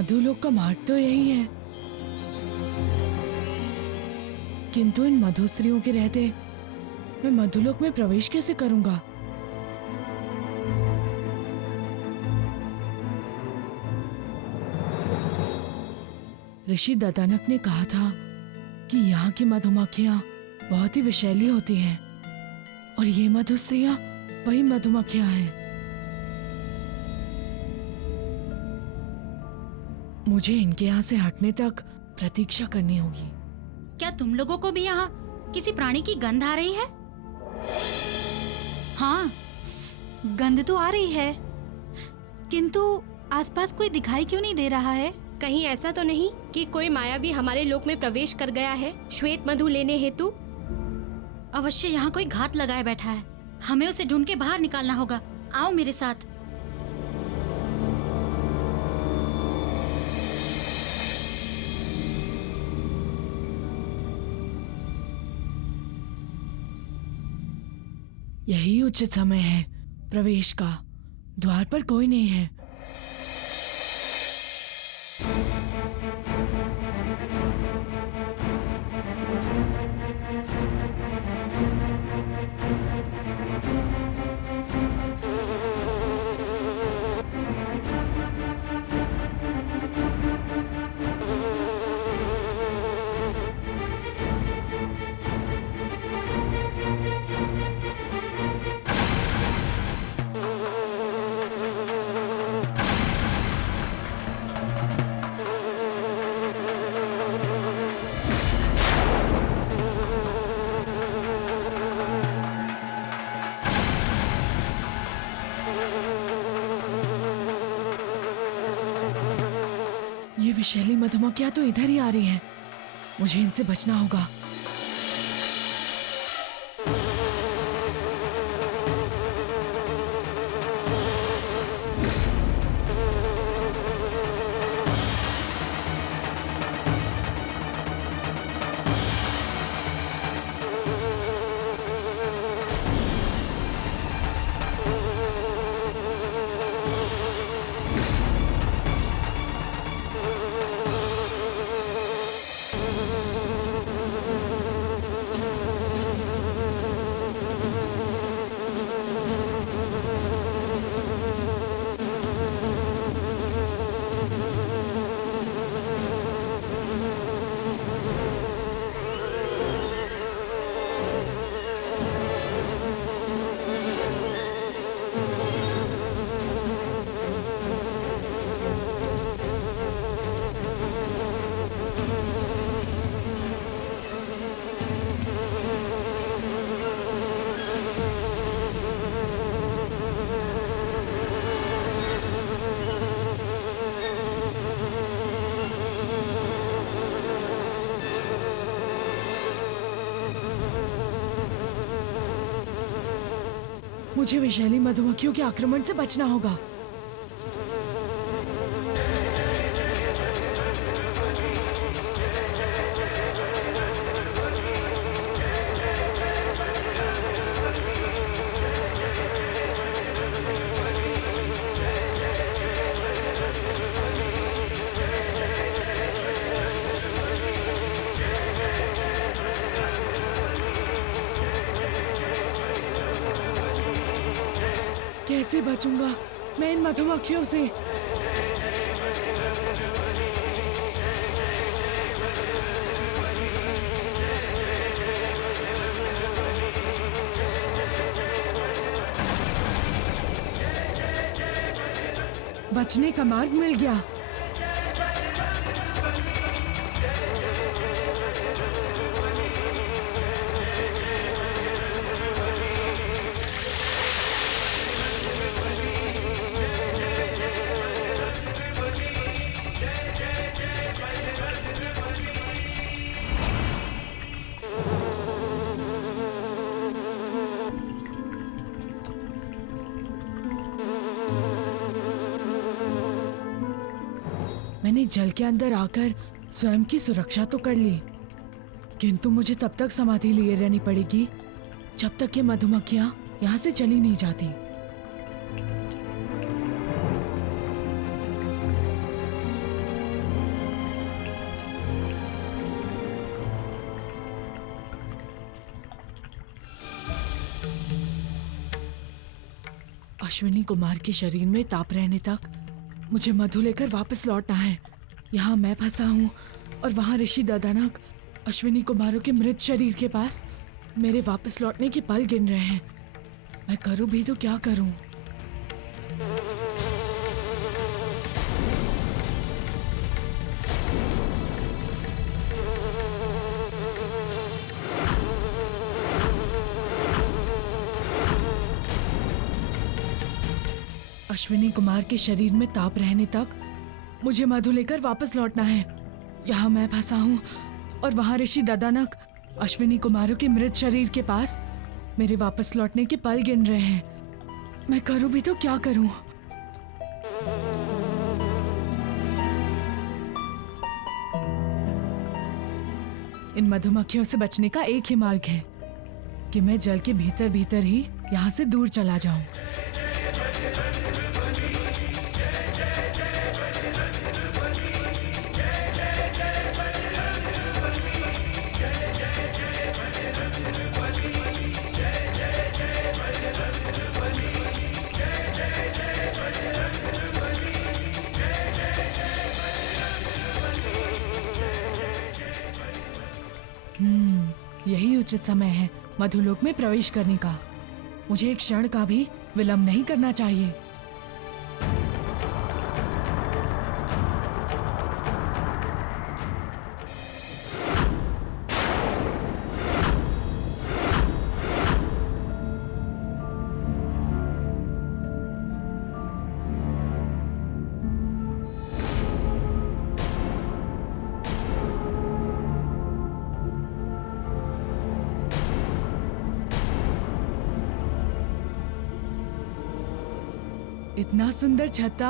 मधुलोक का मार्ग तो यही है, किंतु इन मधुस्त्रियों के रहते मैं मधुलोक में प्रवेश कैसे करूंगा? ऋषि ददानक ने कहा था कि यहाँ की मधुमक्खियां बहुत ही विषैली होती हैं और ये मधुस्त्रियां वही मधुमक्खियां हैं। मुझे इनके यहाँ से हटने तक प्रतीक्षा करनी होगी। क्या तुम लोगों को भी यहाँ किसी प्राणी की गंध आ रही है? हाँ, गंध तो आ रही है, किंतु आसपास कोई दिखाई क्यों नहीं दे रहा है? कहीं ऐसा तो नहीं कि कोई मायावी हमारे लोक में प्रवेश कर गया है श्वेत मधु लेने हेतु? अवश्य यहाँ कोई घात लगाए बैठा है। हमें उसे ढूंढ के बाहर निकालना होगा। आओ मेरे साथ। यही उचित समय है प्रवेश का। द्वार पर कोई नहीं है। ये विषैली मधुमक्खियां तो इधर ही आ रही हैं। मुझे इनसे बचना होगा। मुझे विषैली मधुमक्खियों के आक्रमण से बचना होगा। कैसे बचूंगा मैं इन मधुमक्खियों से? बचने का मार्ग मिल गया। मैंने जल के अंदर आकर स्वयं की सुरक्षा तो कर ली, किंतु मुझे तब तक समाधि लिए रहनी पड़ेगी जब तक ये मधुमक्खियां यहाँ से चली नहीं जाती। अश्विनी कुमार के शरीर में ताप रहने तक मुझे मधु लेकर वापस लौटना है। यहाँ मैं फंसा हूँ और वहाँ ऋषि ददानक अश्विनी कुमारों के मृत शरीर के पास मेरे वापस लौटने के पल गिन रहे हैं। मैं करूँ भी तो क्या करूँ? अश्विनी कुमार के शरीर में ताप रहने तक मुझे मधु लेकर वापस लौटना है। यहाँ मैं फंसा हूँ और वहाँ ऋषि ददानक अश्विनी कुमारों के मृत शरीर के पास मेरे वापस लौटने के पल गिन रहे हैं। मैं करूँ भी तो क्या करूँ? इन मधुमक्खियों से बचने का एक ही मार्ग है कि मैं जल के भीतर भीतर ही यहाँ से दूर चला जाऊं। यही उचित समय है मधुलोक में प्रवेश करने का। मुझे एक क्षण का भी विलंब नहीं करना चाहिए। इतना सुंदर छत्ता,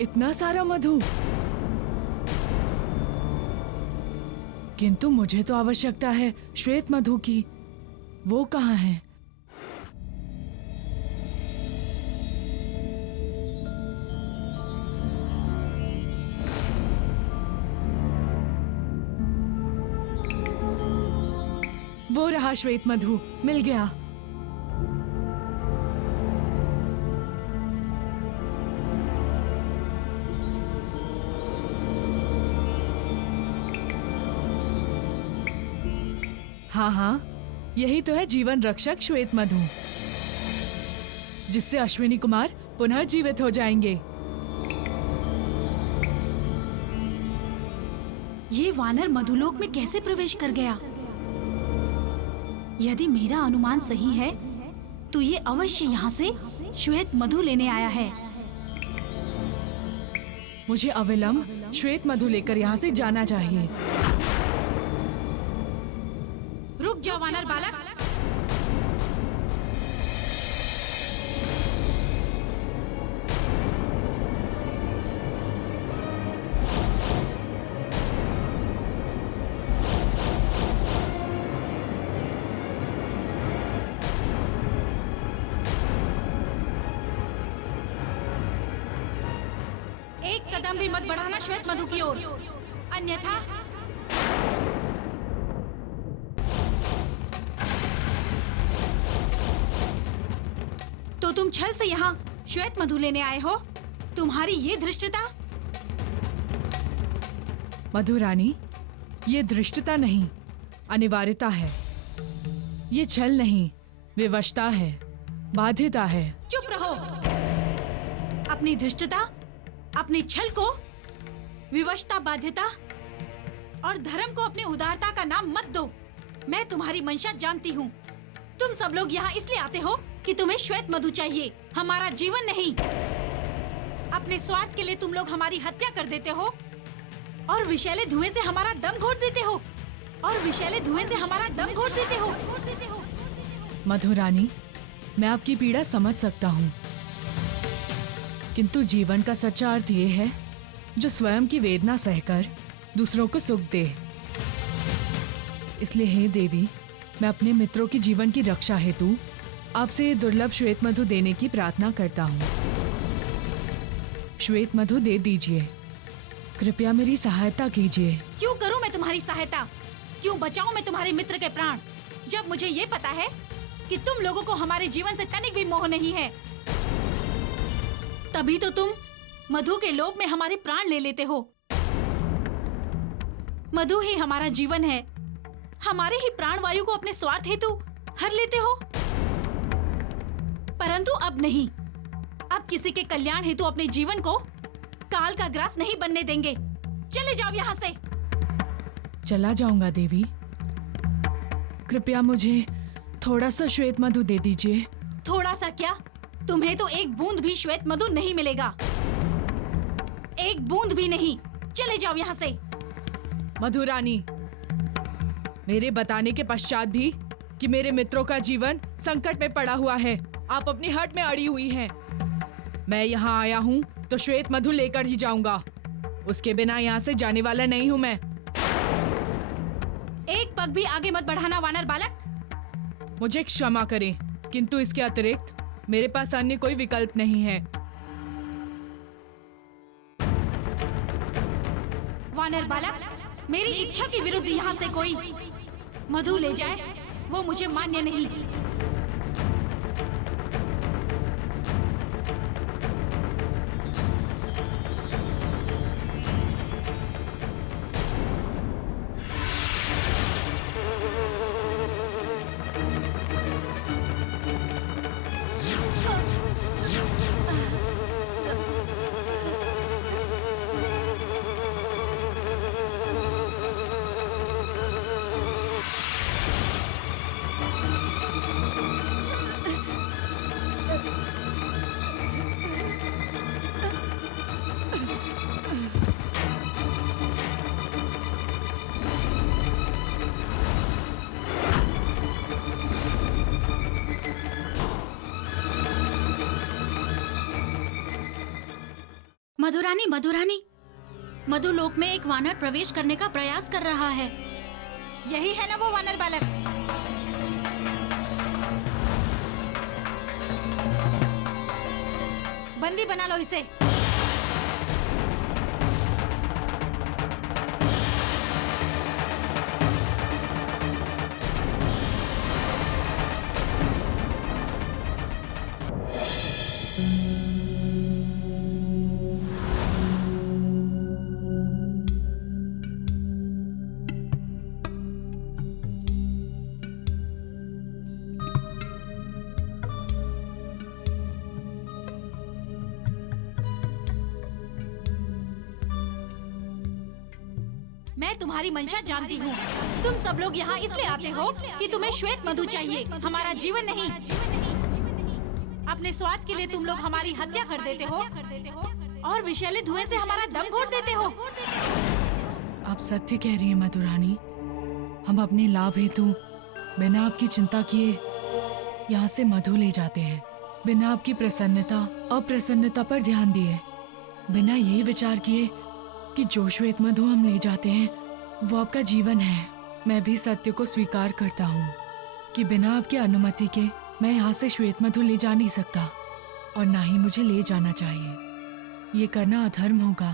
इतना सारा मधु, किंतु मुझे तो आवश्यकता है श्वेत मधु की। वो कहाँ है? वो रहा श्वेत मधु, मिल गया। हाँ हाँ, यही तो है जीवन रक्षक श्वेत मधु, जिससे अश्विनी कुमार पुनः जीवित हो जाएंगे। ये वानर मधुलोक में कैसे प्रवेश कर गया? यदि मेरा अनुमान सही है तो ये अवश्य यहाँ से श्वेत मधु लेने आया है। मुझे अविलंब श्वेत मधु लेकर यहाँ से जाना चाहिए। रुक जाओ वानर बालक। एक कदम भी मत बढ़ाना श्वेत मधु की ओर, अन्यथा तो तुम छल से यहाँ श्वेत मधु लेने आए हो। तुम्हारी ये धृष्टता। मधु रानी, ये धृष्टता नहीं, अनिवार्यता है। ये छल नहीं, विवशता है, बाध्यता है। चुप रहो। अपनी धृष्टता, अपने छल को विवशता, बाध्यता और धर्म को अपनी उदारता का नाम मत दो। मैं तुम्हारी मंशा जानती हूँ। तुम सब लोग यहाँ इसलिए आते हो कि तुम्हें श्वेत मधु चाहिए, हमारा जीवन नहीं। अपने स्वार्थ के लिए तुम लोग हमारी हत्या कर देते हो और विषैले धुएं से हमारा दम घोट देते हो, और विषैले धुएं से हमारा दम घोट देते हो। मधु रानी, मैं आपकी पीड़ा समझ सकता हूँ, किंतु जीवन का सच्चा अर्थ ये है जो स्वयं की वेदना सहकर दूसरों को सुख दे। इसलिए हे देवी, मैं अपने मित्रों की जीवन की रक्षा हेतु आपसे ये दुर्लभ श्वेत मधु देने की प्रार्थना करता हूँ। श्वेत मधु दे दीजिए, कृपया मेरी सहायता कीजिए। क्यों करूं मैं तुम्हारी सहायता? क्यों बचाऊं मैं तुम्हारे मित्र के प्राण, जब मुझे ये पता है कि तुम लोगों को हमारे जीवन से तनिक भी मोह नहीं है। तभी तो तुम मधु के लोभ में हमारे प्राण ले लेते हो। मधु ही हमारा जीवन है। हमारे ही प्राण वायु को अपने स्वार्थ हेतु हर लेते हो। परंतु अब नहीं। अब किसी के कल्याण हेतु अपने जीवन को काल का ग्रास नहीं बनने देंगे। चले जाओ यहाँ से। चला जाऊंगा देवी। कृपया मुझे थोड़ा सा श्वेत मधु दे दीजिए। थोड़ा सा क्या, तुम्हें तो एक बूंद भी श्वेत मधु नहीं मिलेगा। एक बूंद भी नहीं। चले जाओ यहाँ से। मधुरानी, मेरे बताने के पश्चात भी कि मेरे मित्रों का जीवन संकट में पड़ा हुआ है, आप अपनी हट में अड़ी हुई हैं। मैं यहाँ आया हूँ तो श्वेत मधु लेकर ही जाऊंगा। उसके बिना यहाँ से जाने वाला नहीं हूँ मैं। एक पग भी आगे मत बढ़ाना वानर बालक। मुझे क्षमा करें, किंतु इसके अतिरिक्त मेरे पास अन्य कोई विकल्प नहीं है। वानर बालक, मेरी इच्छा के विरुद्ध यहाँ से कोई मधु ले जाए, वो मुझे मान्य नहीं। मधुरानी, मधुरानी, मधुलोक में एक वानर प्रवेश करने का प्रयास कर रहा है। यही है ना वो वानर बालक। बंदी बना लो इसे। मैं तुम्हारी मंशा जानती हूँ। तुम सब लोग यहाँ इसलिए आते हो कि तुम्हें श्वेत मधु चाहिए, हमारा जीवन नहीं। अपने स्वार्थ के लिए तुम लोग हमारी हत्या कर देते हो और विषैले धुएं से हमारा दम घोट देते हो। आप सत्य कह रही हैं मधुरानी। हम अपने लाभ हेतु बिना आपकी चिंता किए यहाँ से मधु ले जाते हैं, बिना आपकी प्रसन्नता अप्रसन्नता पर ध्यान दिए, बिना ये विचार किए कि जो श्वेत मधु हम ले जाते हैं वो आपका जीवन है। मैं भी सत्य को स्वीकार करता हूँ कि बिना आपकी अनुमति के मैं यहाँ से श्वेत मधु ले जा नहीं सकता और ना ही मुझे ले जाना चाहिए। ये करना अधर्म होगा,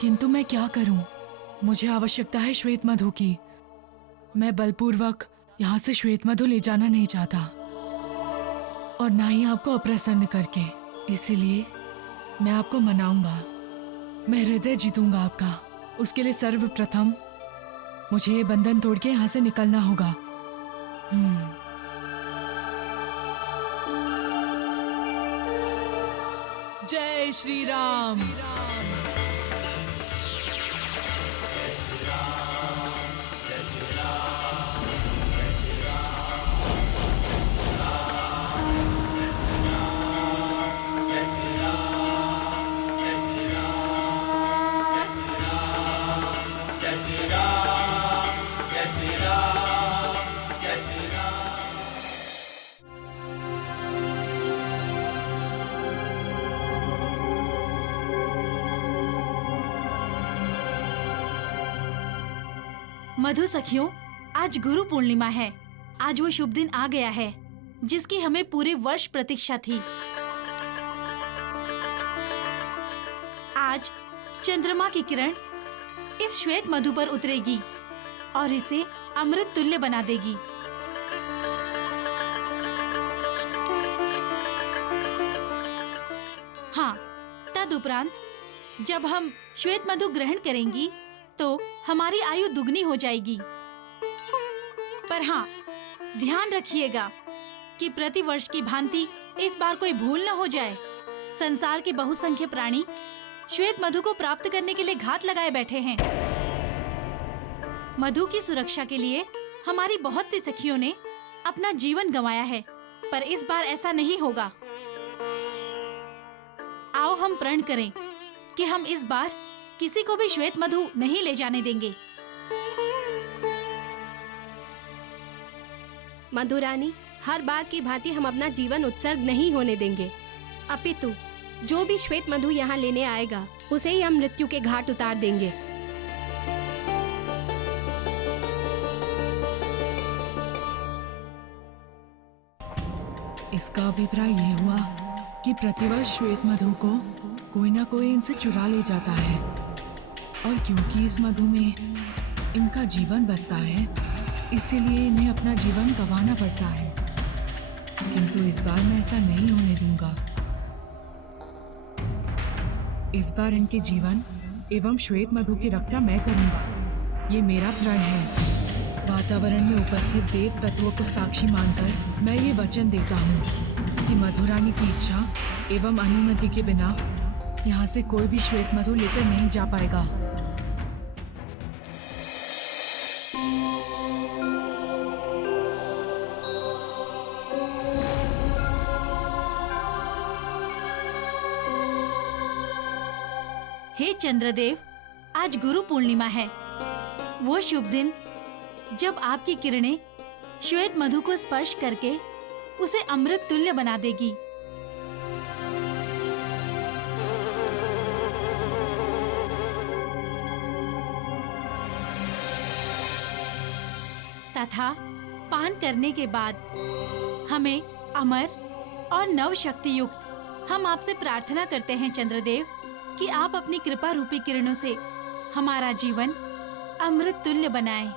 किंतु मैं क्या करूँ? मुझे आवश्यकता है श्वेत मधु की। मैं बलपूर्वक यहाँ से श्वेत मधु ले जाना नहीं चाहता और ना ही आपको अप्रसन्न करके। इसीलिए मैं आपको मनाऊंगा, मैं हृदय जीतूंगा आपका। उसके लिए सर्वप्रथम मुझे ये बंधन तोड़ के यहाँ से निकलना होगा। जय श्री राम। मधु सखियों, आज गुरु पूर्णिमा है। आज वो शुभ दिन आ गया है जिसकी हमें पूरे वर्ष प्रतीक्षा थी। आज चंद्रमा की किरण इस श्वेत मधु पर उतरेगी और इसे अमृत तुल्य बना देगी। हाँ, तदुपरांत जब हम श्वेत मधु ग्रहण करेंगी तो हमारी आयु दुगनी हो जाएगी। पर हाँ, ध्यान रखिएगा कि प्रति वर्ष की भांति इस बार कोई भूल न हो जाए। संसार के बहुसंख्य प्राणी श्वेत मधु को प्राप्त करने के लिए घात लगाए बैठे हैं। मधु की सुरक्षा के लिए हमारी बहुत सी सखियों ने अपना जीवन गंवाया है, पर इस बार ऐसा नहीं होगा। आओ हम प्रण करें कि हम इस बार किसी को भी श्वेत मधु नहीं ले जाने देंगे। मधुरानी, हर बार की भांति हम अपना जीवन उत्सर्ग नहीं होने देंगे। अपितु जो भी श्वेत मधु यहाँ लेने आएगा उसे ही हम मृत्यु के घाट उतार देंगे। इसका अभिप्राय ये हुआ कि प्रतिवर्ष श्वेत मधु को कोई ना कोई इनसे चुरा ले जाता है, और क्योंकि इस मधु में इनका जीवन बसता है, इसीलिए इन्हें अपना जीवन गंवाना पड़ता है। किंतु इस बार मैं ऐसा नहीं होने दूंगा। इस बार इनके जीवन एवं श्वेत मधु की रक्षा मैं करूंगा। ये मेरा प्रण है। वातावरण में उपस्थित देव तत्वों को साक्षी मानकर मैं ये वचन देता हूँ कि मधुरानी की इच्छा एवं अनुमति के बिना यहाँ से कोई भी श्वेत मधु लेकर नहीं जा पाएगा। हे चंद्रदेव, आज गुरु पूर्णिमा है। वो शुभ दिन जब आपकी किरणें श्वेत मधु को स्पर्श करके उसे अमृत तुल्य बना देगी। तथा पान करने के बाद हमें अमर और नव शक्ति युक्त हम आपसे प्रार्थना करते हैं चंद्रदेव कि आप अपनी कृपा रूपी किरणों से हमारा जीवन अमृत तुल्य बनाएं।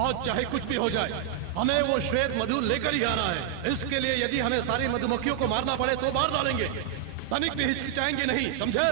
आज चाहे कुछ भी हो जाए, हमें वो श्वेत मधु लेकर ही आना है। इसके लिए यदि हमें सारी मधुमक्खियों को मारना पड़े तो मार डालेंगे। तनिक भी हिचकिचाएंगे नहीं, समझे?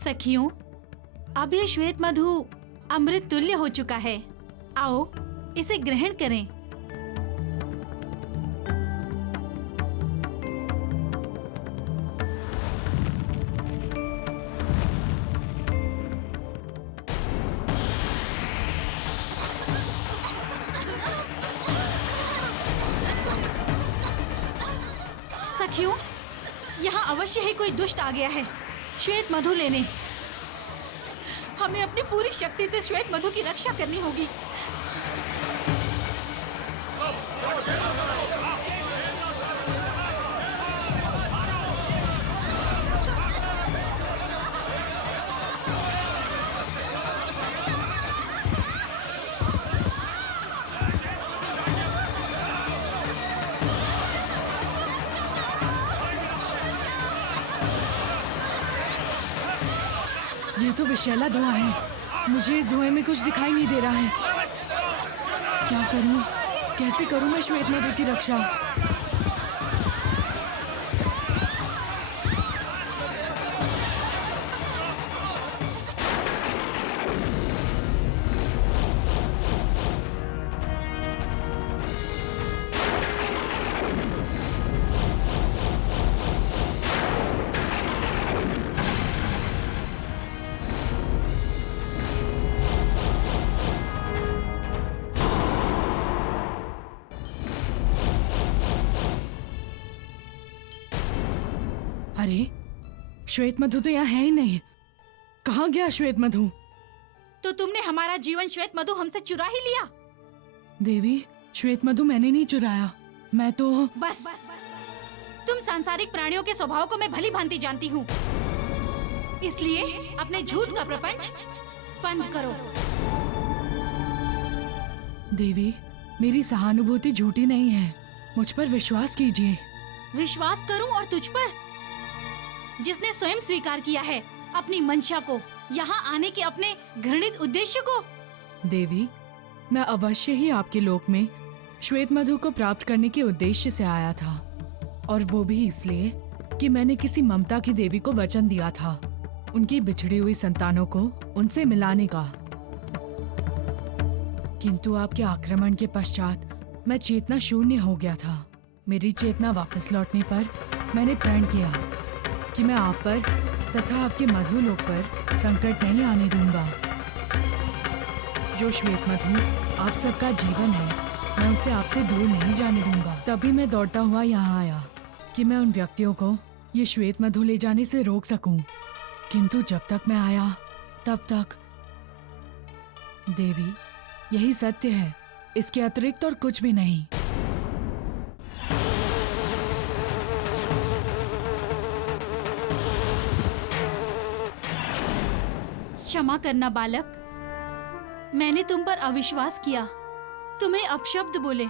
सखियों, अब ये श्वेत मधु अमृत तुल्य हो चुका है। आओ इसे ग्रहण करें। मधुमक्खियों, यहाँ अवश्य ही कोई दुष्ट आ गया है श्वेत मधु लेने। हमें अपनी पूरी शक्ति से श्वेत मधु की रक्षा करनी होगी। ये तो विषैला धुआं है। मुझे इस धुएं में कुछ दिखाई नहीं दे रहा है। क्या करूं? कैसे करूं मैं श्वेत मधु की रक्षा? अरे, श्वेत मधु तो यहाँ है ही नहीं। कहाँ गया श्वेत मधु? तो तुमने हमारा जीवन श्वेत मधु हमसे चुरा ही लिया। देवी, श्वेत मधु मैंने नहीं चुराया। मैं तो बस तुम सांसारिक प्राणियों के स्वभाव को मैं भली भांति जानती हूँ, इसलिए अपने झूठ का प्रपंच बंद करो। देवी, मेरी सहानुभूति झूठी नहीं है। मुझ पर विश्वास कीजिए। विश्वास करूं और तुझ पर, जिसने स्वयं स्वीकार किया है अपनी मंशा को, यहाँ आने के अपने घृणित उद्देश्य को। देवी, मैं अवश्य ही आपके लोक में श्वेत मधु को प्राप्त करने के उद्देश्य से आया था, और वो भी इसलिए कि मैंने किसी ममता की देवी को वचन दिया था उनकी बिछड़ी हुई संतानों को उनसे मिलाने का। किंतु आपके आक्रमण के पश्चात मैं चेतना शून्य हो गया था। मेरी चेतना वापस लौटने पर मैंने प्रण किया कि मैं आप पर तथा आपके मधुलोक पर संकट नहीं आने दूंगा। जो श्वेत मधु आप सबका जीवन है, मैं उसे आपसे दूर नहीं जाने दूंगा। तभी मैं दौड़ता हुआ यहाँ आया कि मैं उन व्यक्तियों को ये श्वेत मधु ले जाने से रोक सकूं। किंतु जब तक मैं आया तब तक। देवी, यही सत्य है, इसके अतिरिक्त और कुछ भी नहीं। क्षमा करना बालक, मैंने तुम पर अविश्वास किया, तुम्हें अपशब्द बोले।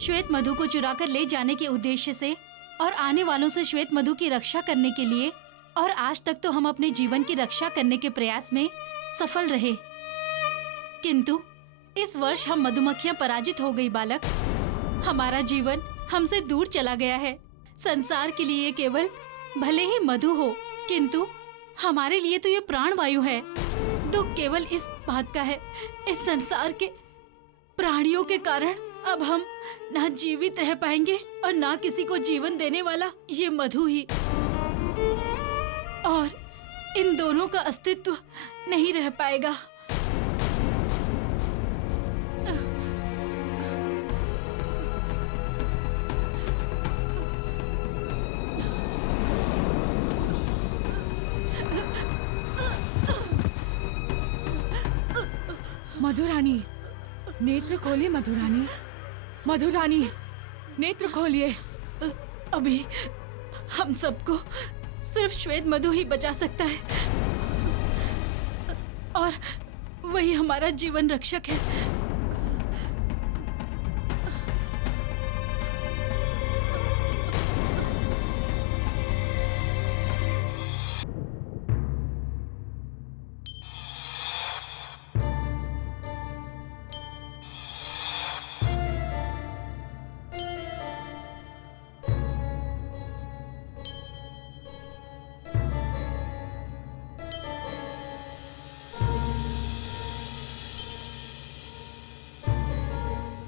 श्वेत मधु को चुराकर ले जाने के उद्देश्य से और आने वालों से श्वेत मधु की रक्षा करने के लिए, और आज तक तो हम अपने जीवन की रक्षा करने के प्रयास में सफल रहे, किंतु इस वर्ष हम मधुमक्खियां पराजित हो गई बालक। हमारा जीवन हमसे दूर चला गया है। संसार के लिए केवल भले ही मधु हो, किंतु हमारे लिए तो ये प्राणवायु है। दुख केवल इस बात का है, इस संसार के प्राणियों के कारण अब हम ना जीवित रह पाएंगे और ना किसी को जीवन देने वाला ये मधु ही, और इन दोनों का अस्तित्व नहीं रह पाएगा। मधुरानी, नेत्र खोलिए। मधुरानी, मधुरानी, नेत्र खोलिए। अभी हम सबको सिर्फ श्वेत मधु ही बचा सकता है, और वही हमारा जीवन रक्षक है।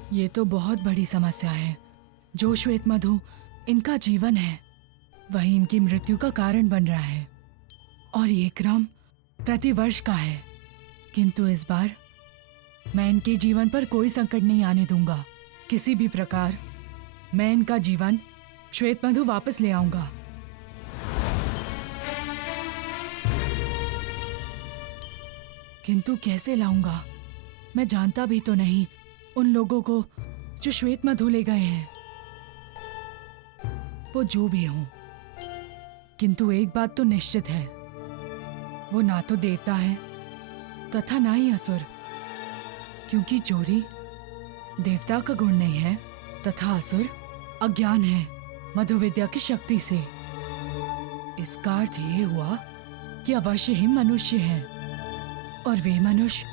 ये तो बहुत बड़ी समस्या है। जो श्वेत मधु इनका जीवन है, वही इनकी मृत्यु का कारण बन रहा है, और ये क्रम प्रतिवर्ष का है। किंतु इस बार मैं इनके जीवन पर कोई संकट नहीं आने दूंगा। किसी भी प्रकार मैं इनका जीवन श्वेत मधु वापस ले आऊंगा। किंतु कैसे लाऊंगा? मैं जानता भी तो नहीं उन लोगों को जो श्वेत मधु ले गए हैं। वो जो भी हों, किंतु एक बात तो निश्चित है, वो ना तो देवता है तथा ना ही असुर, क्योंकि चोरी देवता का गुण नहीं है तथा असुर अज्ञान है मधु विद्या की शक्ति से। इसका अर्थ ये हुआ कि अवश्य ही मनुष्य हैं, और वे मनुष्य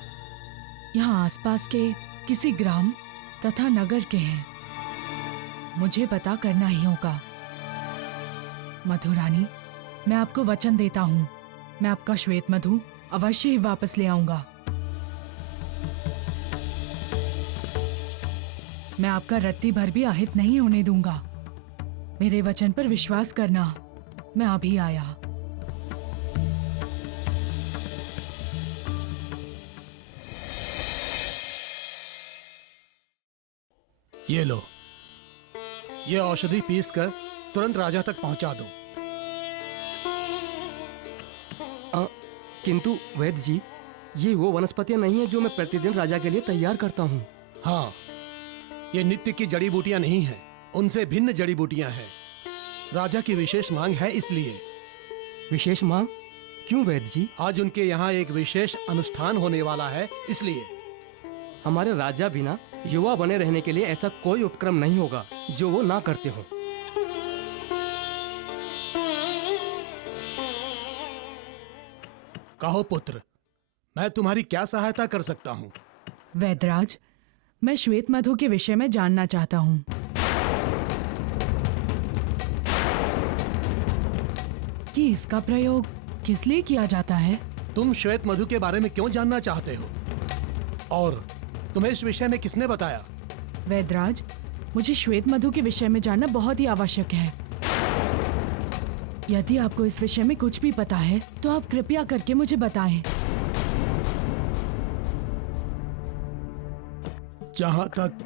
यहाँ आसपास के किसी ग्राम तथा नगर के हैं। मुझे पता करना ही होगा। मधुरानी, मैं आपको वचन देता हूँ, मैं आपका श्वेत मधु अवश्य ही वापस ले आऊंगा। मैं आपका रत्ती भर भी अहित नहीं होने दूंगा। मेरे वचन पर विश्वास करना। मैं अभी आया। ये लो, ये औषधि पीसकर तुरंत राजा तक पहुंचा दो। किंतु वैद्य जी, ये वो वनस्पतियां नहीं है जो मैं प्रतिदिन राजा के लिए तैयार करता हूँ। हाँ, ये नित्य की जड़ी बूटियां नहीं हैं, उनसे भिन्न जड़ी बूटियां हैं। राजा की विशेष मांग है, इसलिए। विशेष मांग? क्यों वैद्य जी? आज उनके यहाँ एक विशेष अनुष्ठान होने वाला है, इसलिए। हमारे राजा बिना युवा बने रहने के लिए ऐसा कोई उपक्रम नहीं होगा जो वो ना करते हो। कहो पुत्र, मैं तुम्हारी क्या सहायता कर सकता हूँ? वैद्यराज, मैं श्वेत मधु के विषय में जानना चाहता हूँ। कि इसका प्रयोग किस लिए किया जाता है? तुम श्वेत मधु के बारे में क्यों जानना चाहते हो? और तुम्हें इस विषय में किसने बताया? वैद्यराज, मुझे श्वेत मधु के विषय में जानना बहुत ही आवश्यक है। यदि आपको इस विषय में कुछ भी पता है तो आप कृपया करके मुझे बताएं। जहाँ तक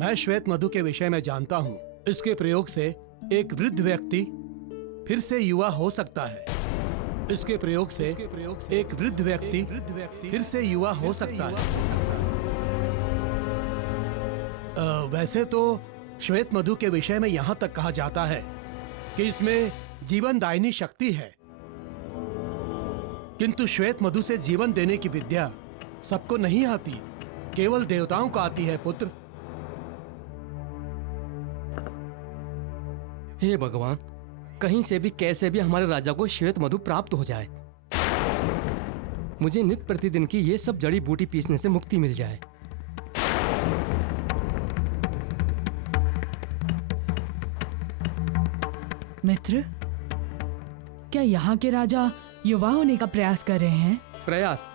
मैं श्वेत मधु के विषय में जानता हूँ, इसके प्रयोग से एक वृद्ध व्यक्ति फिर से युवा हो सकता है। इसके प्रयोग से एक वृद्ध व्यक्ति फिर से युवा हो सकता है। वैसे तो श्वेत मधु के विषय में यहाँ तक कहा जाता है कि इसमें जीवनदायिनी शक्ति है, किंतु श्वेत मधु से जीवन देने की विद्या सबको नहीं आती, केवल देवताओं को आती है पुत्र। हे भगवान, कहीं से भी कैसे भी हमारे राजा को श्वेत मधु प्राप्त हो जाए। मुझे नित्य प्रतिदिन की ये सब जड़ी बूटी पीसने से मुक्ति मिल जाए। मित्र, क्या यहाँ के राजा युवा होने का प्रयास कर रहे हैं? प्रयास?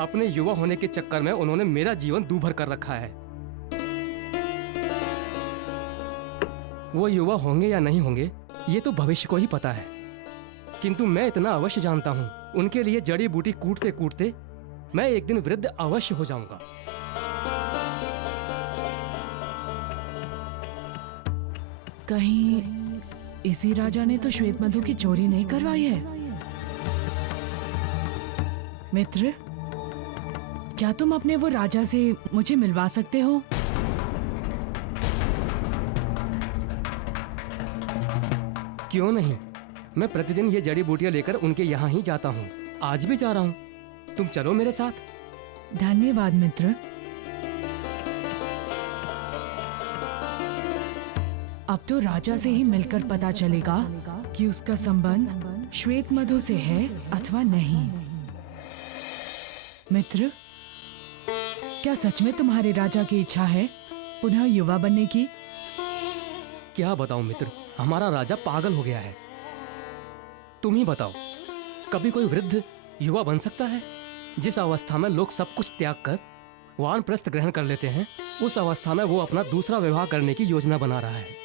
अपने युवा होने के चक्कर में उन्होंने मेरा जीवन दूभर कर रखा है। वो युवा होंगे या नहीं होंगे ये तो भविष्य को ही पता है, किंतु मैं इतना अवश्य जानता हूँ, उनके लिए जड़ी बूटी कूटते कूटते मैं एक दिन वृद्ध अवश्य हो जाऊंगा। कहीं इसी राजा ने तो श्वेत मधु की चोरी नहीं करवाई है? मित्र, क्या तुम अपने वो राजा से मुझे मिलवा सकते हो? क्यों नहीं, मैं प्रतिदिन ये जड़ी बूटियां लेकर उनके यहाँ ही जाता हूँ। आज भी जा रहा हूँ, तुम चलो मेरे साथ। धन्यवाद मित्र। अब तो राजा से ही मिलकर पता चलेगा कि उसका संबंध श्वेत मधु से है अथवा नहीं। मित्र, क्या सच में तुम्हारे राजा की इच्छा है पुनः युवा बनने की? क्या बताऊं मित्र, हमारा राजा पागल हो गया है। तुम ही बताओ, कभी कोई वृद्ध युवा बन सकता है? जिस अवस्था में लोग सब कुछ त्याग कर वानप्रस्थ ग्रहण कर लेते हैं, उस अवस्था में वो अपना दूसरा विवाह करने की योजना बना रहा है।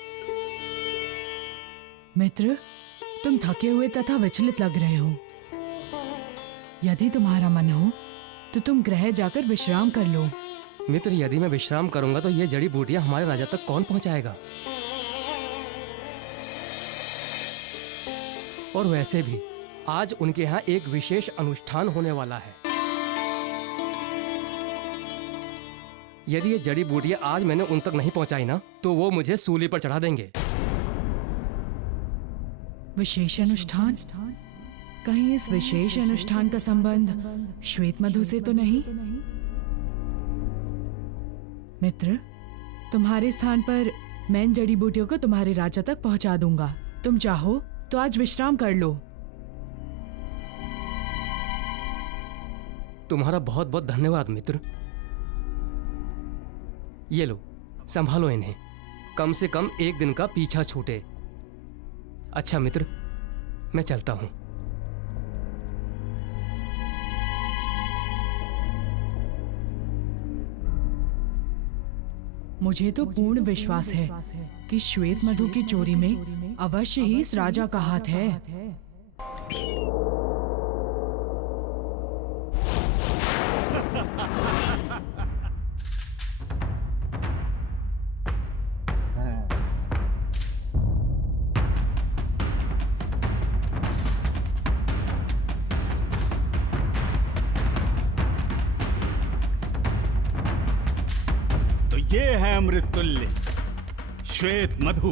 मित्र, तुम थके हुए तथा विचलित लग रहे हो। यदि तुम्हारा मन हो तो तुम गृह जाकर विश्राम कर लो। मित्र, यदि मैं विश्राम करूंगा तो ये जड़ी बूटियां हमारे राजा तक कौन पहुंचाएगा? और वैसे भी आज उनके यहाँ एक विशेष अनुष्ठान होने वाला है। यदि ये जड़ी बूटियां आज मैंने उन तक नहीं पहुंचाई ना, तो वो मुझे सूली पर चढ़ा देंगे। विशेष अनुष्ठान? कहीं इस विशेष अनुष्ठान का संबंध श्वेत मधु से तो नहीं? मित्र, तुम्हारे स्थान पर मैं इन जड़ी बूटियों को तुम्हारे राजा तक पहुंचा दूंगा। तुम चाहो तो आज विश्राम कर लो। तुम्हारा बहुत बहुत धन्यवाद मित्र। ये लो, संभालो इन्हें, कम से कम एक दिन का पीछा छूटे। अच्छा मित्र, मैं चलता हूं। मुझे तो पूर्ण विश्वास है कि श्वेत मधु की चोरी में अवश्य ही इस राजा का हाथ है। ये है अमृत तुल्य श्वेत मधु।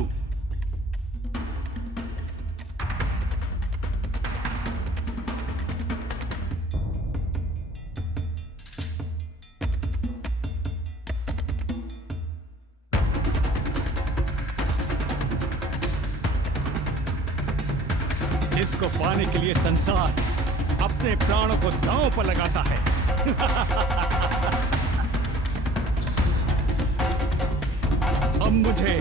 जिसको पाने के लिए संसार अपने प्राणों को दांव पर लगाता है। अब मुझे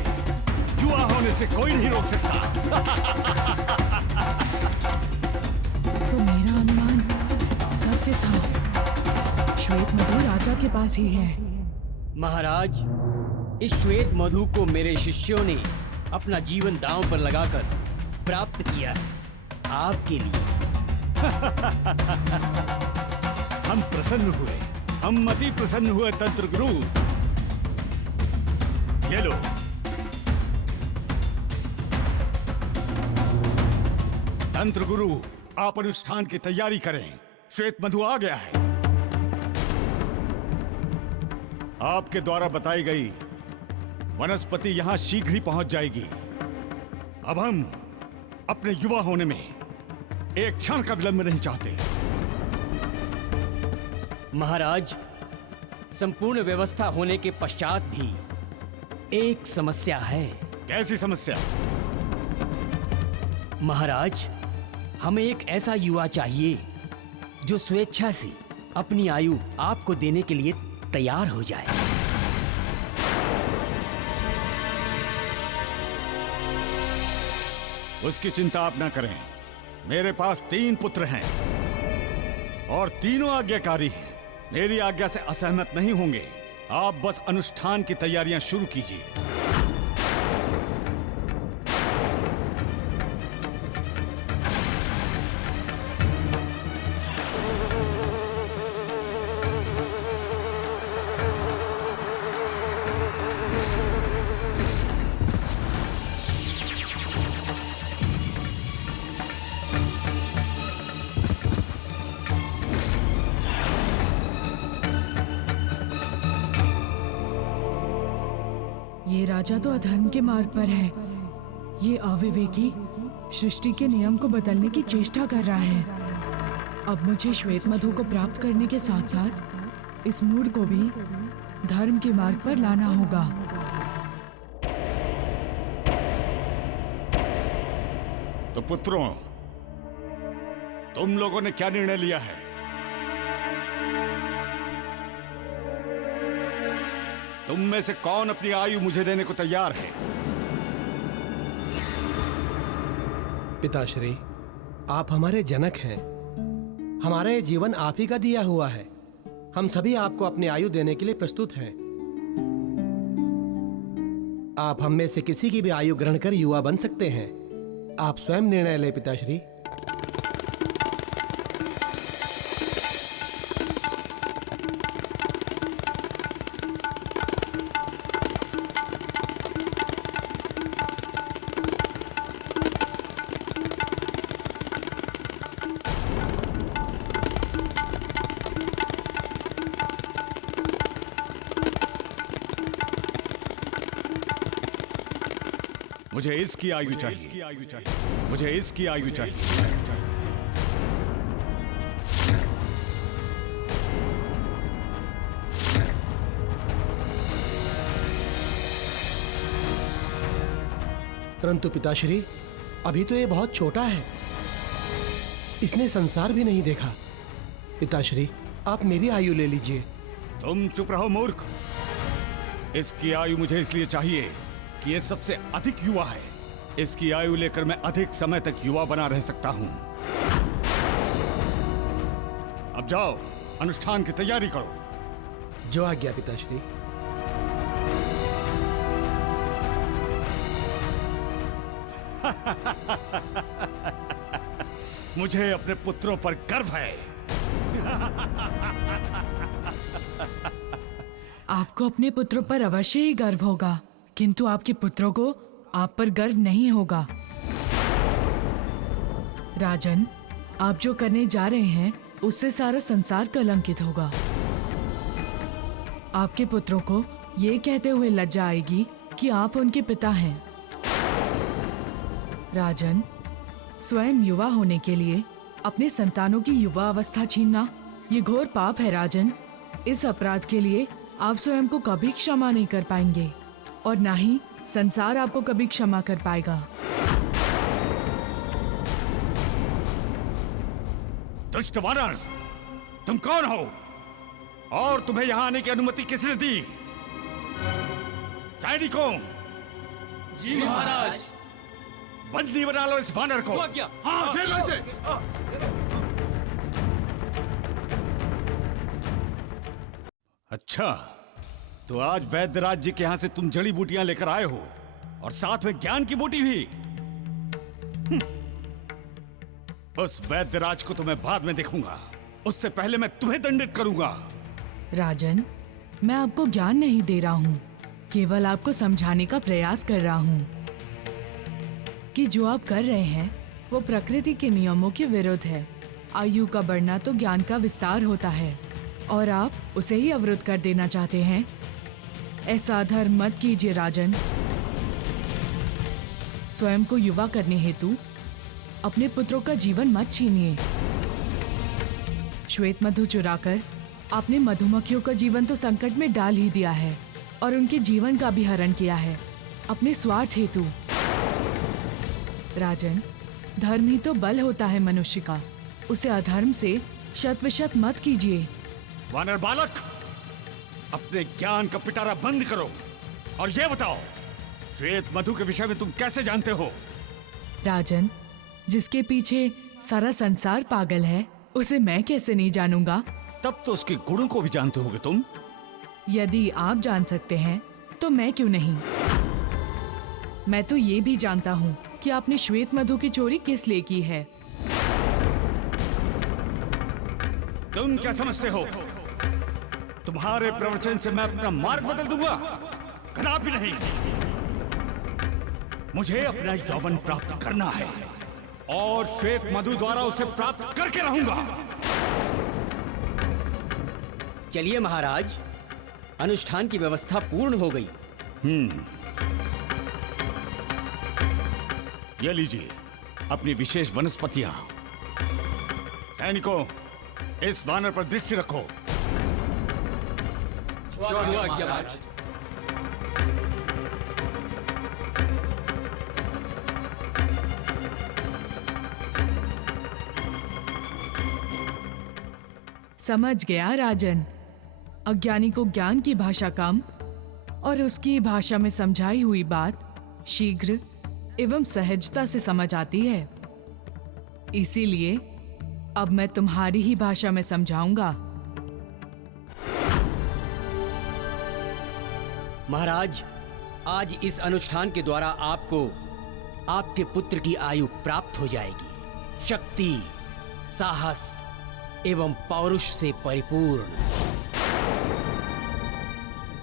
युवा होने से कोई नहीं रोक सकता। तो मेरा अनुमान सत्य था। श्वेत मधु राजा के पास ही है। महाराज, इस श्वेत मधु को मेरे शिष्यों ने अपना जीवन दांव पर लगाकर प्राप्त किया है, आपके लिए। हम प्रसन्न हुए, हम अति प्रसन्न हुए तंत्र गुरु। ये लो। तंत्र गुरु, आप अनुष्ठान की तैयारी करें। श्वेत मधु आ गया है। आपके द्वारा बताई गई वनस्पति यहां शीघ्र ही पहुंच जाएगी। अब हम अपने युवा होने में एक क्षण का विलंब नहीं चाहते। महाराज, संपूर्ण व्यवस्था होने के पश्चात भी एक समस्या है। कैसी समस्या? महाराज, हमें एक ऐसा युवा चाहिए जो स्वेच्छा से अपनी आयु आपको देने के लिए तैयार हो जाए। उसकी चिंता आप ना करें। मेरे पास 3 पुत्र हैं और तीनों आज्ञाकारी हैं। मेरी आज्ञा से असहमत नहीं होंगे। आप बस अनुष्ठान की तैयारियां शुरू कीजिए। ये राजा तो अधर्म के मार्ग पर है। ये अविवेकी सृष्टि के नियम को बदलने की चेष्टा कर रहा है। अब मुझे श्वेत मधु को प्राप्त करने के साथ साथ इस मूड को भी धर्म के मार्ग पर लाना होगा। तो पुत्रों, तुम लोगों ने क्या निर्णय लिया है? तुम में से कौन अपनी आयु मुझे देने को तैयार है? पिताश्री, आप हमारे जनक हैं। हमारा ये जीवन आप ही का दिया हुआ है। हम सभी आपको अपनी आयु देने के लिए प्रस्तुत हैं। आप हम में से किसी की भी आयु ग्रहण कर युवा बन सकते हैं। आप स्वयं निर्णय लें पिताश्री। मुझे इसकी आयु चाहिए। मुझे इसकी आयु चाहिए। परंतु पिताश्री, अभी तो ये बहुत छोटा है, इसने संसार भी नहीं देखा। पिताश्री, आप मेरी आयु ले लीजिए। तुम चुप रहो मूर्ख। इसकी आयु मुझे इसलिए चाहिए कि ये सबसे अधिक युवा है। इसकी आयु लेकर मैं अधिक समय तक युवा बना रह सकता हूं। अब जाओ, अनुष्ठान की तैयारी करो। जो आज्ञा पिताश्री। मुझे अपने पुत्रों पर गर्व है। आपको अपने पुत्रों पर अवश्य ही गर्व होगा, किंतु आपके पुत्रों को आप पर गर्व नहीं होगा। राजन, आप जो करने जा रहे हैं उससे सारा संसार कलंकित होगा। आपके पुत्रों को ये कहते हुए लज्जा आएगी कि आप उनके पिता हैं। राजन, स्वयं युवा होने के लिए अपने संतानों की युवा अवस्था छीनना ये घोर पाप है। राजन, इस अपराध के लिए आप स्वयं को कभी क्षमा नहीं कर पाएंगे और ना ही संसार आपको कभी क्षमा कर पाएगा। दुष्ट वानर, तुम कौन हो और तुम्हें यहां आने की अनुमति किसने दी? सैनिकों! जी महाराज। बंदी बना लो इस वानर को। हाँ, घेर लो इसे। अच्छा, तो आज वैद्यराज जी के यहां से तुम जड़ी बूटियां लेकर आए हो और साथ में ज्ञान की बूटी भी। उस वैद्यराज को तो मैं बाद में देखूंगा, उससे पहले मैं तुम्हें दंडित करूंगा। राजन, मैं आपको ज्ञान नहीं दे रहा हूँ, केवल आपको समझाने का प्रयास कर रहा हूँ कि जो आप कर रहे हैं वो प्रकृति के नियमों के विरुद्ध है। आयु का बढ़ना तो ज्ञान का विस्तार होता है और आप उसे ही अवरुद्ध कर देना चाहते हैं। ऐसा धर्म मत कीजिए राजन। स्वयं को युवा करने हेतु अपने पुत्रों का जीवन मत छीनिए। श्वेत मधु चुराकर आपने मधुमक्खियों का जीवन तो संकट में डाल ही दिया है और उनके जीवन का भी हरण किया है अपने स्वार्थ हेतु। राजन, धर्म ही तो बल होता है मनुष्य का, उसे अधर्म से शत-विशत मत कीजिए। वानर बालक, अपने ज्ञान का पिटारा बंद करो और ये बताओ, श्वेत मधु के विषय में तुम कैसे जानते हो? राजन, जिसके पीछे सारा संसार पागल है उसे मैं कैसे नहीं जानूंगा? तब तो उसके गुणों को भी जानते होगे तुम। यदि आप जान सकते हैं तो मैं क्यों नहीं? मैं तो ये भी जानता हूँ कि आपने श्वेत मधु की चोरी किस लिए की है। तुम क्या समझते हो? तुम्हारे प्रवचन से मैं अपना मार्ग बदल दूंगा? कदापि नहीं। मुझे अपना यौवन प्राप्त करना है और श्वेत मधु द्वारा उसे प्राप्त करके रहूंगा। चलिए महाराज, अनुष्ठान की व्यवस्था पूर्ण हो गई। ये लीजिए अपनी विशेष वनस्पतियां। सैनिकों, इस वानर पर दृष्टि रखो। समझ गया राजन। अज्ञानी को ज्ञान की भाषा कम और उसकी भाषा में समझाई हुई बात शीघ्र एवं सहजता से समझ आती है। इसीलिए अब मैं तुम्हारी ही भाषा में समझाऊंगा। महाराज, आज इस अनुष्ठान के द्वारा आपको आपके पुत्र की आयु प्राप्त हो जाएगी। शक्ति, साहस एवं पौरुष से परिपूर्ण।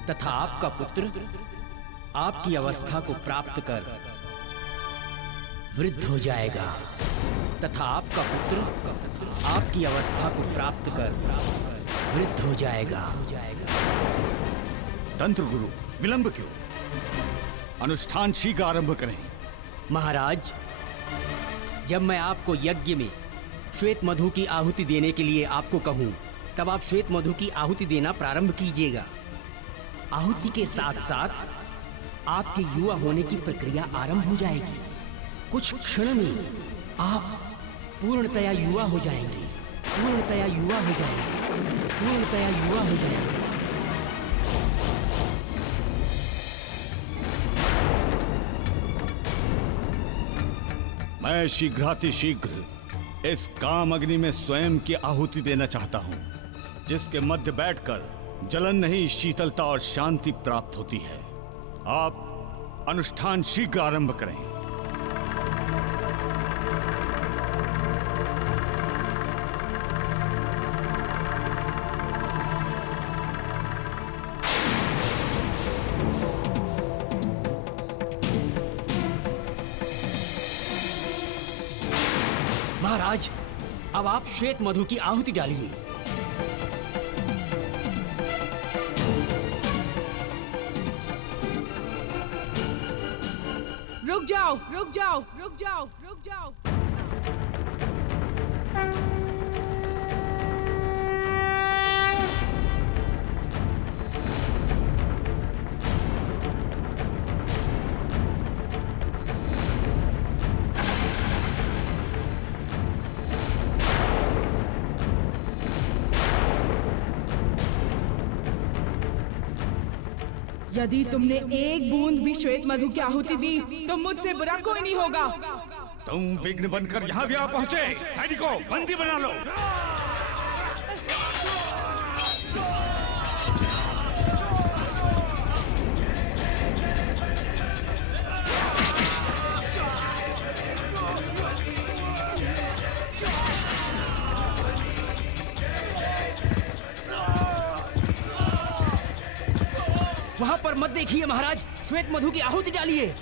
तथा आपका पुत्र आपकी अवस्था को प्राप्त कर वृद्ध हो जाएगा। तथा आपका पुत्र आपकी अवस्था को प्राप्त कर वृद्ध हो जाएगा। तंत्र गुरु, विलंब क्यों? अनुष्ठान शीघ्र आरंभ करें। महाराज, जब मैं आपको यज्ञ में श्वेत मधु की आहुति देने के लिए आपको कहूं, तब आप श्वेत मधु की आहुति देना प्रारंभ कीजिएगा। आहुति के साथ साथ आपके युवा होने की प्रक्रिया आरंभ हो जाएगी। कुछ क्षण में आप पूर्णतया युवा हो जाएंगे, पूर्णतया युवा हो जाएंगे, पूर्णतया युवा हो जाएंगे। मैं शीघ्रातिशीघ्र इस काम अग्नि में स्वयं की आहुति देना चाहता हूं, जिसके मध्य बैठकर जलन नहीं शीतलता और शांति प्राप्त होती है। आप अनुष्ठान शीघ्र आरंभ करें। महाराज, अब आप श्वेत मधु की आहुति डालिए। रुक जाओ, रुक जाओ, रुक जाओ, रुक जाओ। यदि तुमने एक बूंद भी श्वेत मधु की आहुति दी तो मुझसे बुरा कोई नहीं होगा। तुम विघ्न बनकर यहाँ भी आ पहुंचे। सैनिकों, बंदी बना लो। वहां पर मत देखिए महाराज, श्वेत मधु की आहुति डालिए।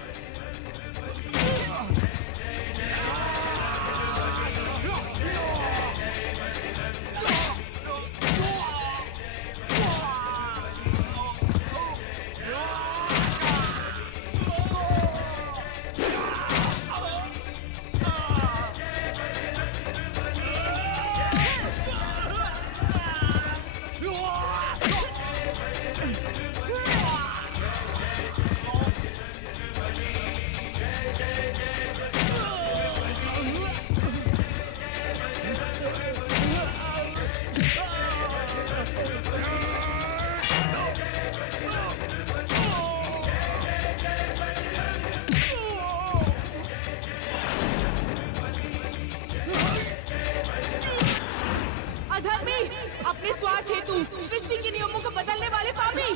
अपने स्वार्थ हेतु सृष्टि के नियमों को बदलने वाले पापी,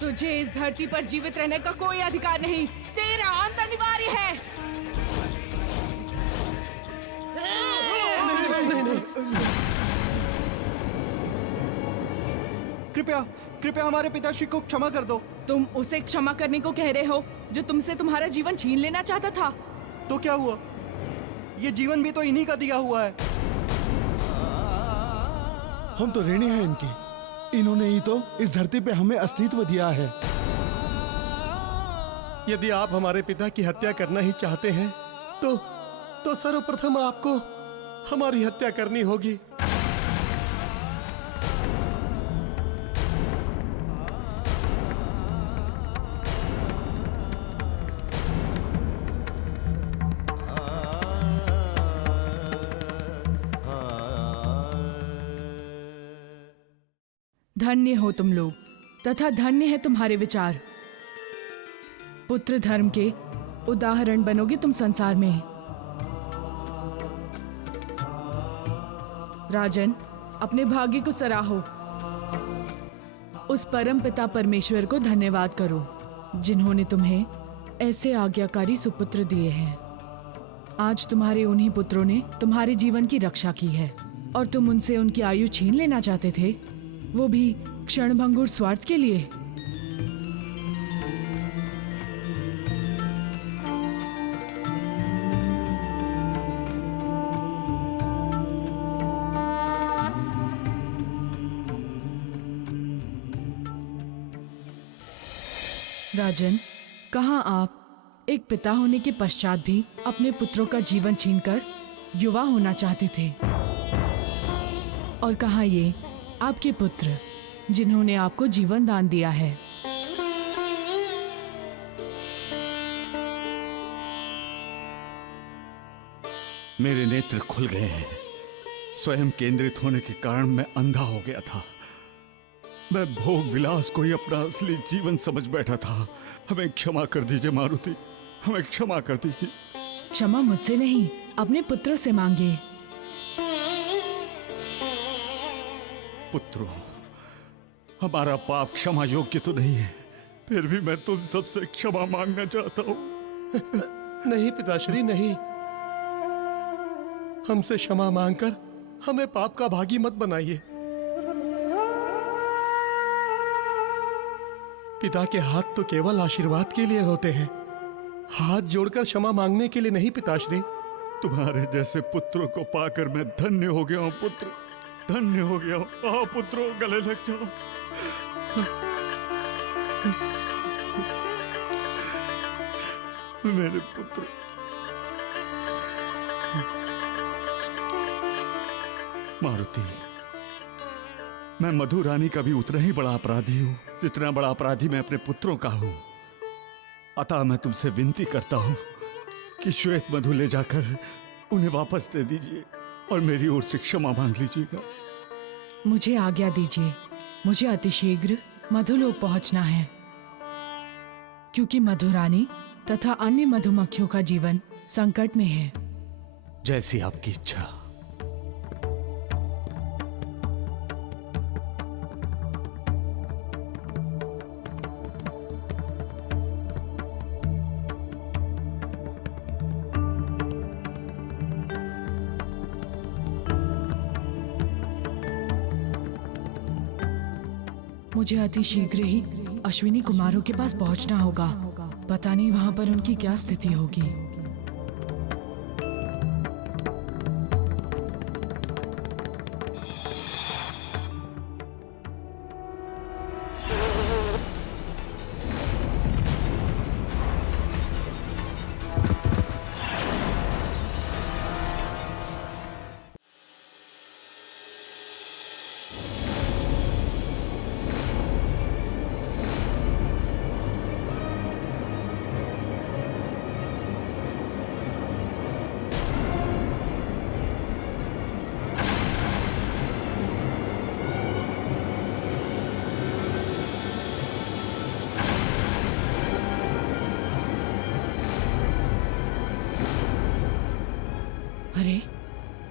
तुझे इस धरती पर जीवित रहने का कोई अधिकार नहीं। तेरा अंत अनिवार्य है। कृपया कृपया हमारे पिताश्री को क्षमा कर दो। तुम उसे क्षमा करने को कह रहे हो जो तुमसे तुम्हारा जीवन छीन लेना चाहता था। तो क्या हुआ? ये जीवन भी तो इन्हीं का दिया हुआ है। हम तो ऋणी हैं इनके। इन्होंने ही तो इस धरती पे हमें अस्तित्व दिया है। यदि आप हमारे पिता की हत्या करना ही चाहते हैं तो सर्वप्रथम आपको हमारी हत्या करनी होगी। धन्य हो तुम लोग तथा धन्य है तुम्हारे विचार। पुत्र धर्म के उदाहरण बनोगे तुम संसार में। राजन, अपने भाग्य को सराहो। उस परम पिता परमेश्वर को धन्यवाद करो जिन्होंने तुम्हें ऐसे आज्ञाकारी सुपुत्र दिए हैं। आज तुम्हारे उन्हीं पुत्रों ने तुम्हारे जीवन की रक्षा की है और तुम उनसे उनकी आयु छीन लेना चाहते थे, वो भी क्षणभंगुर स्वार्थ के लिए। राजन, कहाँ आप? एक पिता होने के पश्चात भी अपने पुत्रों का जीवन छीनकर युवा होना चाहते थे। और कहाँ ये आपके पुत्र जिन्होंने आपको जीवन दान दिया है। मेरे नेत्र खुल गए हैं। स्वयं केंद्रित होने के कारण मैं अंधा हो गया था। मैं भोग विलास को ही अपना असली जीवन समझ बैठा था। हमें क्षमा कर दीजिए मारुति, हमें क्षमा कर दीजिए। क्षमा मुझसे नहीं, अपने पुत्र से मांगे। पुत्रों, हमारा पाप क्षमा योग्य तो नहीं है, फिर भी मैं तुम सबसे क्षमा मांगना चाहता हूँ। नहीं पिताश्री, नहीं। हमसे क्षमा मांगकर हमें पाप का भागी मत बनाइए। पिता के हाथ तो केवल आशीर्वाद के लिए होते हैं, हाथ जोड़कर क्षमा मांगने के लिए नहीं पिताश्री। तुम्हारे जैसे पुत्रों को पाकर मैं धन्य हो गया हूँ पुत्र, धन्य हो गया हूँ। आओ पुत्रों, गले लग जाओ। मेरे पुत्र, मारुति, मैं मधु रानी का भी उतना ही बड़ा अपराधी हूं जितना बड़ा अपराधी मैं अपने पुत्रों का हूं। अतः मैं तुमसे विनती करता हूं कि श्वेत मधु ले जाकर उन्हें वापस दे दीजिए और मेरी ओर से क्षमा मांग लीजिएगा। मुझे आज्ञा दीजिए, मुझे अतिशीघ्र मधुलोक पहुंचना है, क्योंकि मधु रानी तथा अन्य मधुमक्खियों का जीवन संकट में है। जैसी आपकी इच्छा। मुझे अति शीघ्र ही अश्विनी कुमारों के पास पहुंचना होगा। पता नहीं वहां पर उनकी क्या स्थिति होगी। अरे,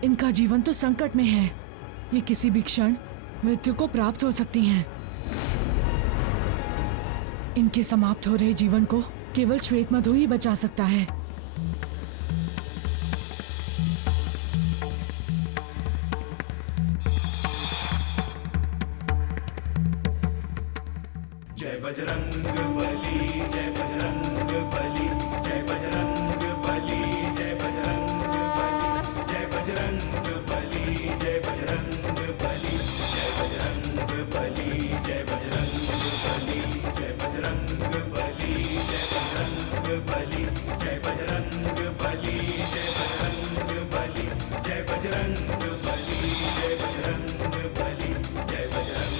इनका जीवन तो संकट में है। ये किसी भी क्षण मृत्यु को प्राप्त हो सकती हैं। इनके समाप्त हो रहे जीवन को केवल श्वेत मधु ही बचा सकता है। जय बजरंग बली, जय बजरंग बली, जय बजरंग बली, जय बजरंग बली, जय बजरंग बली, जय बजरंग बली, जय बजरंग बली, जय बजरंग बली, जय बजरंग बली, जय बजरंग बली, जय बजरंग बली, जय बजरंग बली, जय बजरंग बली, जय बजरंग बली, जय बजरंग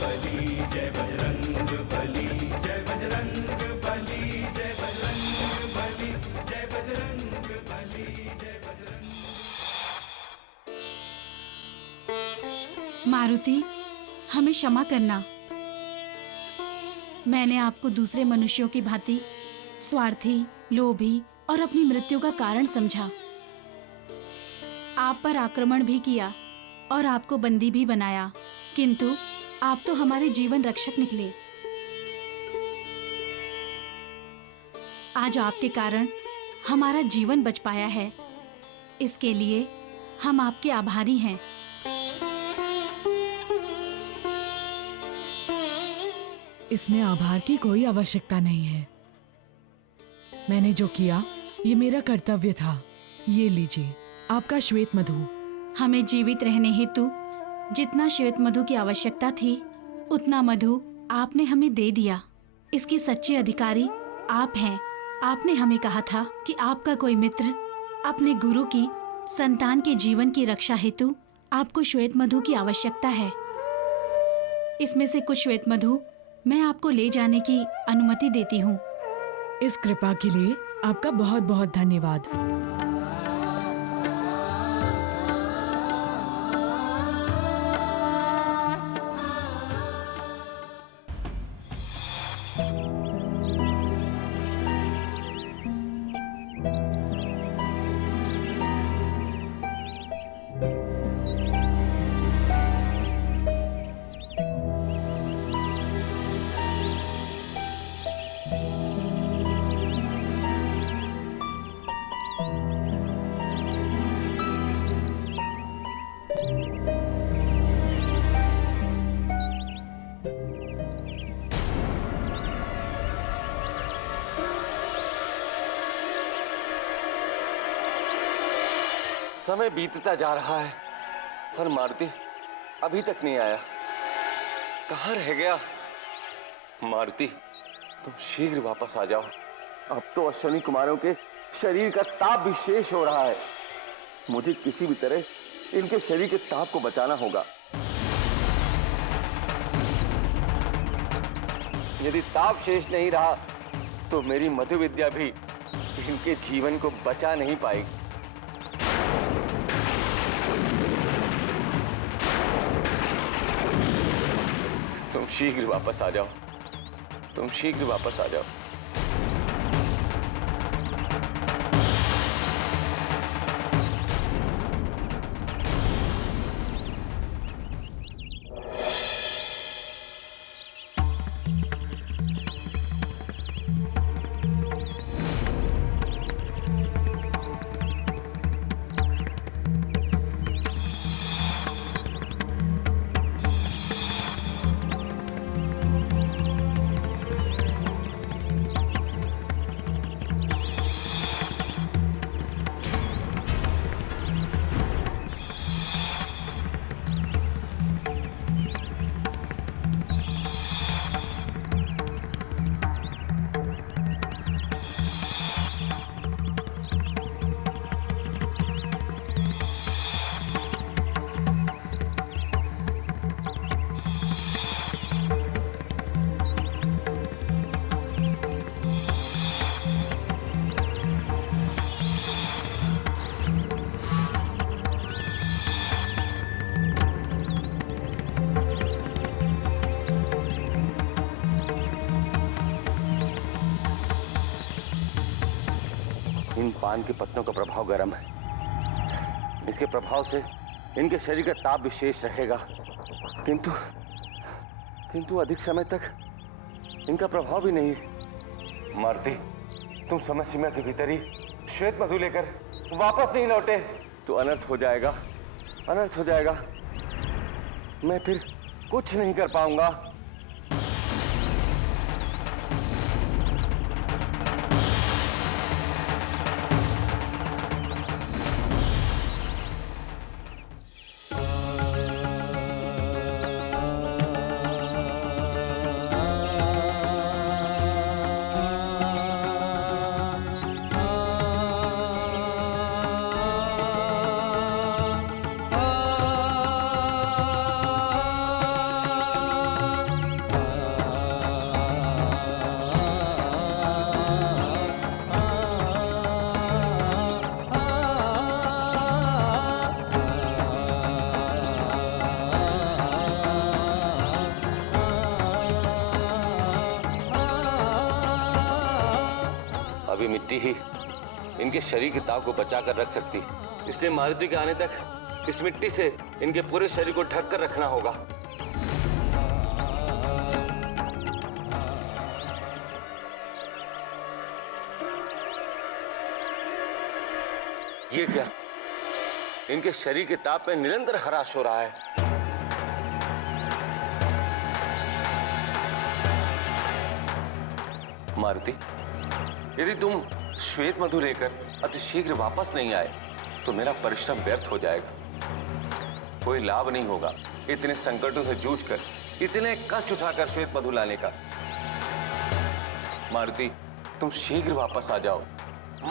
बली, जय बजरंग बली, जय बजरंग बली, जय बजरंग बली, जय बजरंग बली, जय बजरंग। मारुति, हमें क्षमा करना। मैंने आपको दूसरे मनुष्यों की भांति स्वार्थी, लोभी और अपनी मृत्यु का कारण समझा। आप पर आक्रमण भी किया और आपको बंदी भी बनाया, किंतु आप तो हमारे जीवन रक्षक निकले। आज आपके कारण हमारा जीवन बच पाया है, इसके लिए हम आपके आभारी हैं। इसमें आभार की कोई आवश्यकता नहीं है। मैंने जो किया ये मेरा कर्तव्य था। ये लीजिए आपका श्वेत मधु। हमें जीवित रहने हेतु जितना श्वेत मधु की आवश्यकता थी उतना मधु आपने हमें दे दिया। इसके सच्चे अधिकारी आप हैं। आपने हमें कहा था कि आपका कोई मित्र अपने गुरु की संतान के जीवन की रक्षा हेतु आपको श्वेत मधु की आवश्यकता है। इसमें से कुछ श्वेत मधु मैं आपको ले जाने की अनुमति देती हूँ। इस कृपा के लिए आपका बहुत बहुत धन्यवाद। समय बीतता जा रहा है पर मारुति अभी तक नहीं आया। कहाँ रह गया? मारुति, तुम शीघ्र वापस आ जाओ। अब तो अश्विनी कुमारों के शरीर का ताप भी शेष हो रहा है। मुझे किसी भी तरह इनके शरीर के ताप को बचाना होगा। यदि ताप शेष नहीं रहा तो मेरी मधु विद्या भी इनके जीवन को बचा नहीं पाएगी। तुम शीघ्र वापस आ जाओ। तुम शीघ्र वापस आ जाओ। इन पान के पत्तों का प्रभाव गर्म है। इसके प्रभाव से इनके शरीर का ताप भी शेष रहेगा, किंतु अधिक समय तक इनका प्रभाव भी नहीं। मारुति, तुम समय सीमा के भीतर ही श्वेत मधु लेकर वापस नहीं लौटे तो अनर्थ हो जाएगा, अनर्थ हो जाएगा। मैं फिर कुछ नहीं कर पाऊंगा। अभी मिट्टी ही इनके शरीर के ताप को बचा कर रख सकती, इसलिए मारुति के आने तक इस मिट्टी से इनके पूरे शरीर को ढक कर रखना होगा। ये क्या? इनके शरीर के ताप में निरंतर ह्रास हो रहा है। मारुति, यदि तुम श्वेत मधु लेकर अति शीघ्र वापस नहीं आए तो मेरा परिश्रम व्यर्थ हो जाएगा। कोई लाभ नहीं होगा इतने संकटों से जूझकर, इतने कष्ट उठाकर श्वेत मधु लाने का। मारुति, तुम शीघ्र वापस आ जाओ।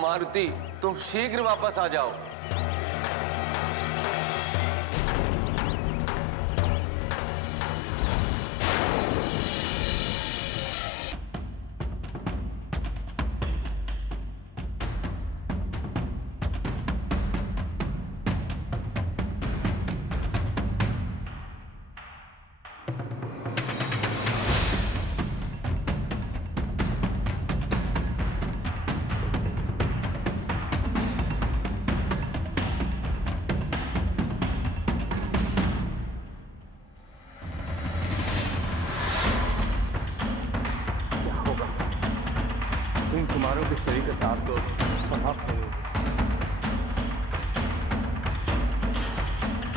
मारुति, तुम शीघ्र वापस आ जाओ। इन कुमारों के शरीर का ताप तो समाप्त हो गया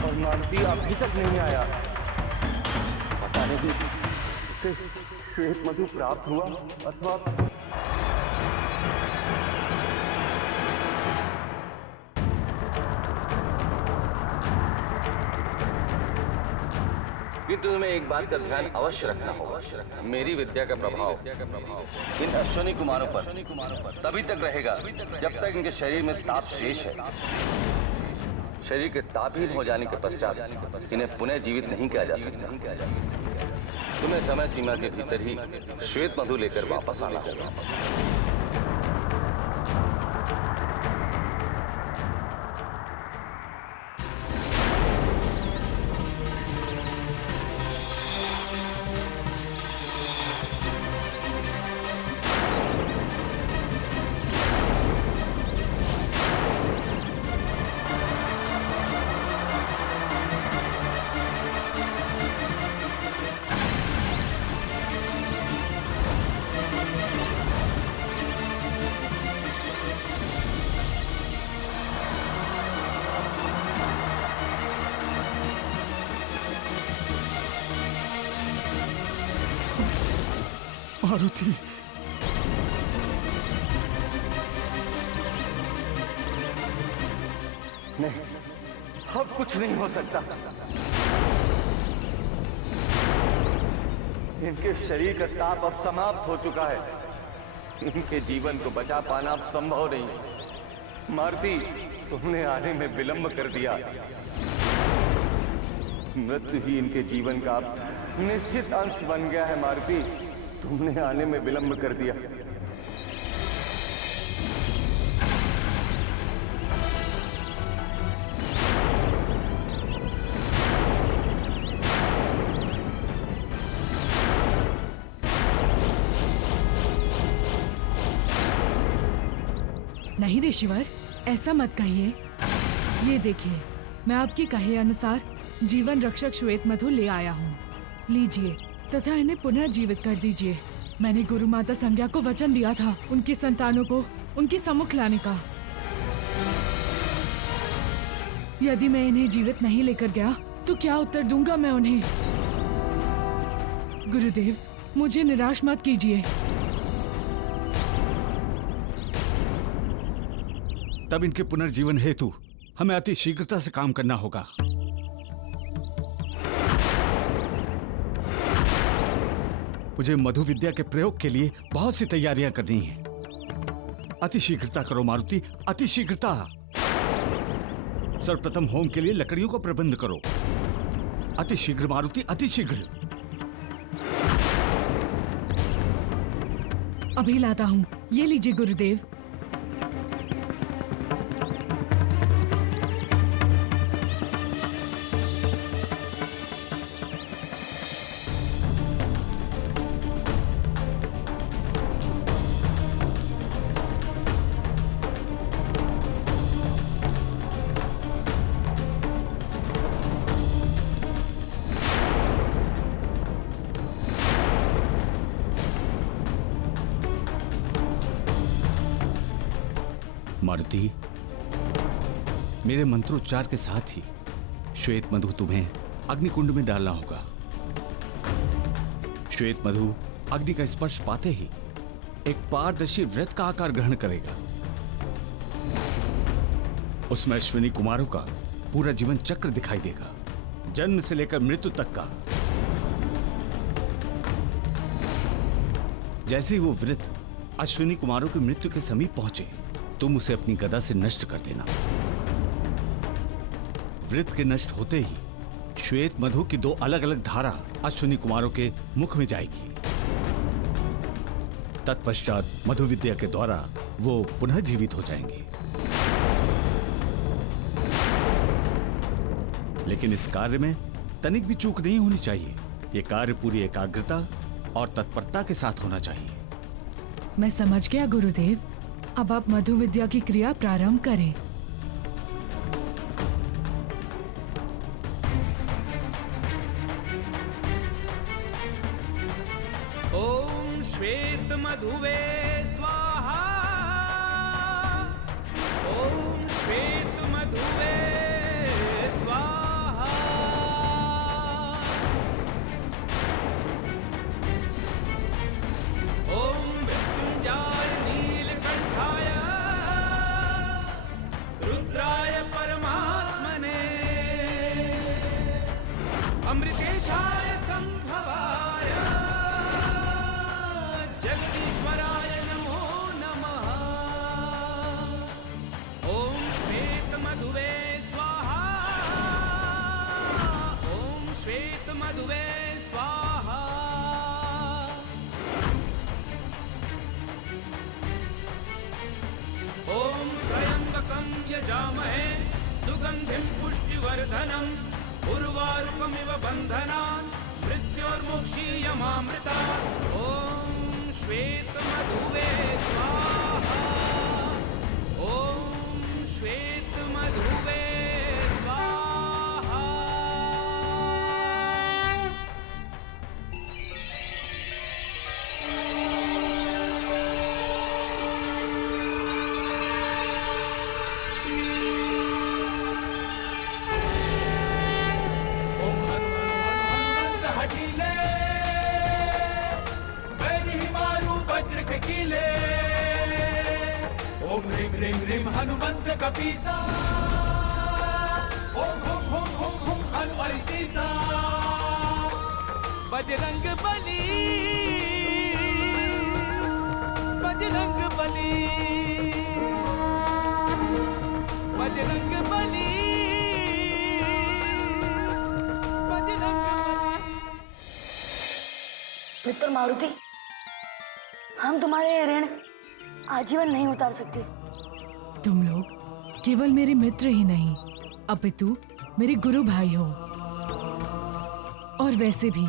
और मारुति अभी तक नहीं आया। पता नहीं उसे श्वेत मधु प्राप्त हुआ अथवा किंतु तुम्हें एक बात का ध्यान अवश्य रखना होगा। मेरी विद्या का प्रभाव इन अश्विनी कुमारों पर तभी तक रहेगा जब तक इनके शरीर में ताप शेष है। शरीर के तापहीन हो जाने के पश्चात इन्हें पुनः जीवित नहीं किया जा सकता। तुम्हें समय सीमा के भीतर ही श्वेत मधु लेकर वापस आना होगा। मारुति, नहीं, अब कुछ नहीं हो सकता। इनके शरीर का ताप अब समाप्त हो चुका है। इनके जीवन को बचा पाना अब संभव नहीं है। मारुति, तुमने आने में विलंब कर दिया। मृत्यु ही इनके जीवन का निश्चित अंश बन गया है। मारुति, तुमने आने में विलंब कर दिया। नहीं ऋषिवर, ऐसा मत कहिए। ये देखिए, मैं आपकी कहे अनुसार जीवन रक्षक श्वेत मधु ले आया हूँ। लीजिए तथा इन्हें पुनः जीवित कर दीजिए। मैंने गुरु माता संज्ञा को वचन दिया था उनकी संतानों को उनके सम्मुख लाने का। यदि मैं इन्हें जीवित नहीं लेकर गया तो क्या उत्तर दूंगा मैं उन्हें? गुरुदेव, मुझे निराश मत कीजिए। तब इनके पुनर्जीवन हेतु हमें अति शीघ्रता से काम करना होगा। मुझे मधु विद्या के प्रयोग के लिए बहुत सी तैयारियां करनी हैं। अति शीघ्रता करो मारुति, अति शीघ्रता। सर्वप्रथम होम के लिए लकड़ियों का प्रबंध करो। अति शीघ्र मारुति, अति शीघ्र। अभी लाता हूँ। ये लीजिए गुरुदेव। मारुति, मेरे मंत्रोच्चार के साथ ही श्वेत मधु तुम्हें अग्निकुंड में डालना होगा। श्वेत मधु अग्नि का स्पर्श पाते ही एक पारदर्शी वृत्त का आकार ग्रहण करेगा। उसमें अश्विनी कुमारों का पूरा जीवन चक्र दिखाई देगा, जन्म से लेकर मृत्यु तक का। जैसे ही वो वृत्त अश्विनी कुमारों की मृत्यु के समीप पहुंचे, तुम उसे अपनी गदा से नष्ट कर देना। वृत्त के नष्ट होते ही श्वेत मधु की 2 अलग अलग धारा अश्विनी कुमारों के मुख में जाएगी। तत्पश्चात मधु विद्या के द्वारा वो पुनः जीवित हो जाएंगे। लेकिन इस कार्य में तनिक भी चूक नहीं होनी चाहिए। यह कार्य पूरी एकाग्रता और तत्परता के साथ होना चाहिए। मैं समझ गया गुरुदेव। अब आप मधु विद्या की क्रिया प्रारंभ करें। ओम श्वेत मधुवे स्वाहा। ओम श्वेत मधुवे स्वाहा। ओम मृत्युंजय नीलकंठाय रुद्राय परमात्मने अमृतेशाय संभवाय जगदीश्वराय नमो नमः। ओम श्वेत मधुवे स्वाहा। ओम श्वेत मधुवे स्वाहा। ओम त्र्यंबकं यजामहे सुगंधिं पुष्टिवर्धनम् उर्वारुकमिव बन्धनान् मृत्योर्मुक्षीयमामृतात्। ओम श्वेत मधुवे स्वाहा। ओम श्वेत मधुवे स्वाहा। ओम हनु हनु हनु हनुमंत हठीले बैरी मारू वज्र के कीले। ओम ह्रीं ह्रीं ह्रीं हनुमंत कपीसा। ओम हुम हुम हुम हुम हनु अरिसीसा। बजरंग बली बजरंग बली बजरंग बली बजरंग बली। मित्र मारुति, हम तुम्हारे ऋण आजीवन नहीं उतार सकते। तुम लोग केवल मेरे मित्र ही नहीं अपितु मेरे गुरु भाई हो। और वैसे भी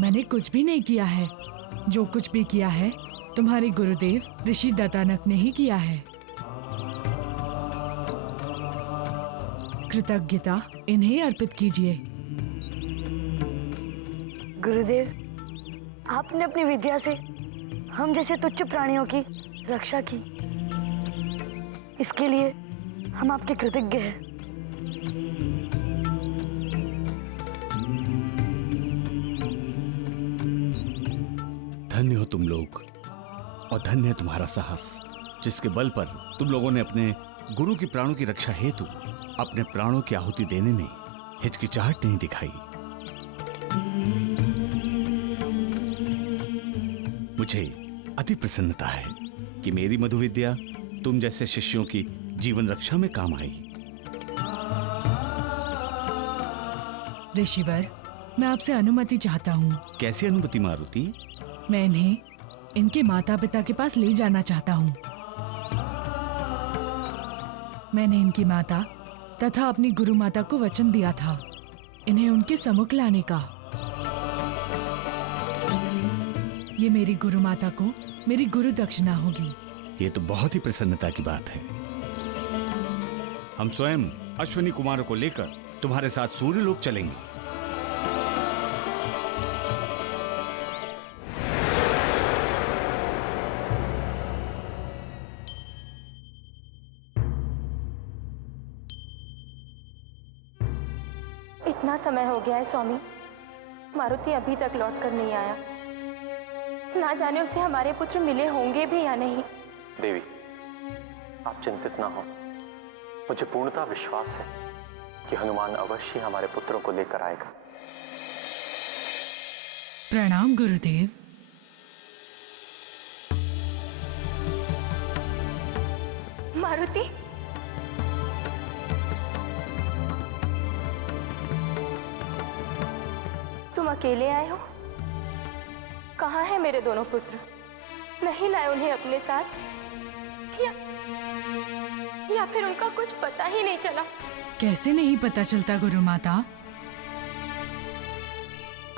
मैंने कुछ भी नहीं किया है। जो कुछ भी किया है तुम्हारे गुरुदेव ऋषि दत्तानक ने ही किया है। कृतज्ञता इन्हें अर्पित कीजिए। गुरुदेव, आपने अपनी विद्या से हम जैसे तुच्छ प्राणियों की रक्षा की, इसके लिए हम आपके कृतज्ञ हैं। धन्य हो तुम लोग और धन्य है तुम्हारा साहस, जिसके बल पर तुम लोगों ने अपने गुरु की प्राणों की रक्षा हेतु अपने प्राणों की आहुति देने में हिचकिचाहट नहीं दिखाई। मुझे अति प्रसन्नता है कि मेरी मधु विद्या तुम जैसे शिष्यों की जीवन रक्षा में काम आई। ऋषिवर, मैं आपसे अनुमति चाहता हूँ। कैसी अनुमति मारुति? मैं इन्हें इनके माता पिता के पास ले जाना चाहता हूँ। मैंने इनकी माता तथा अपनी गुरु माता को वचन दिया था इन्हें उनके सम्मुख लाने का। ये मेरी गुरु माता को मेरी गुरु दक्षिणा होगी। ये तो बहुत ही प्रसन्नता की बात है। हम स्वयं अश्विनी कुमारों को लेकर तुम्हारे साथ सूर्यलोक चलेंगे। इतना समय हो गया है स्वामी, मारुति अभी तक लौट कर नहीं आया। ना जाने उसे हमारे पुत्र मिले होंगे भी या नहीं। देवी, आप चिंतित ना हो। मुझे पूर्णतः विश्वास है कि हनुमान अवश्य हमारे पुत्रों को लेकर आएगा। प्रणाम गुरुदेव। मारुति, तुम अकेले आए हो? कहाँ है मेरे दोनों पुत्र? नहीं लाए उन्हें अपने साथ? या फिर उनका कुछ पता ही नहीं चला? कैसे नहीं पता चलता गुरु माता?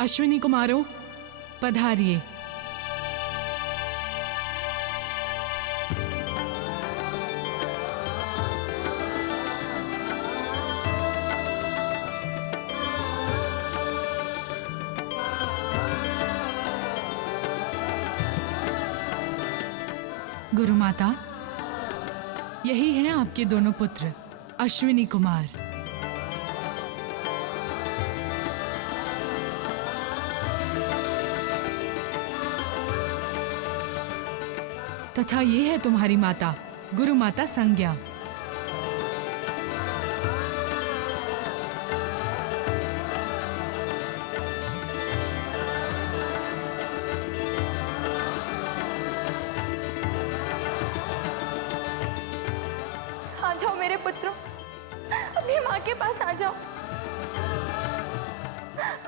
अश्विनी कुमारों, पधारिए। गुरु माता, यही हैं आपके दोनों पुत्र, अश्विनी कुमार। तथा ये है तुम्हारी माता, गुरु माता संज्ञा। आ जाओ मेरे पुत्रों, अपनी माँ के पास आ जाओ।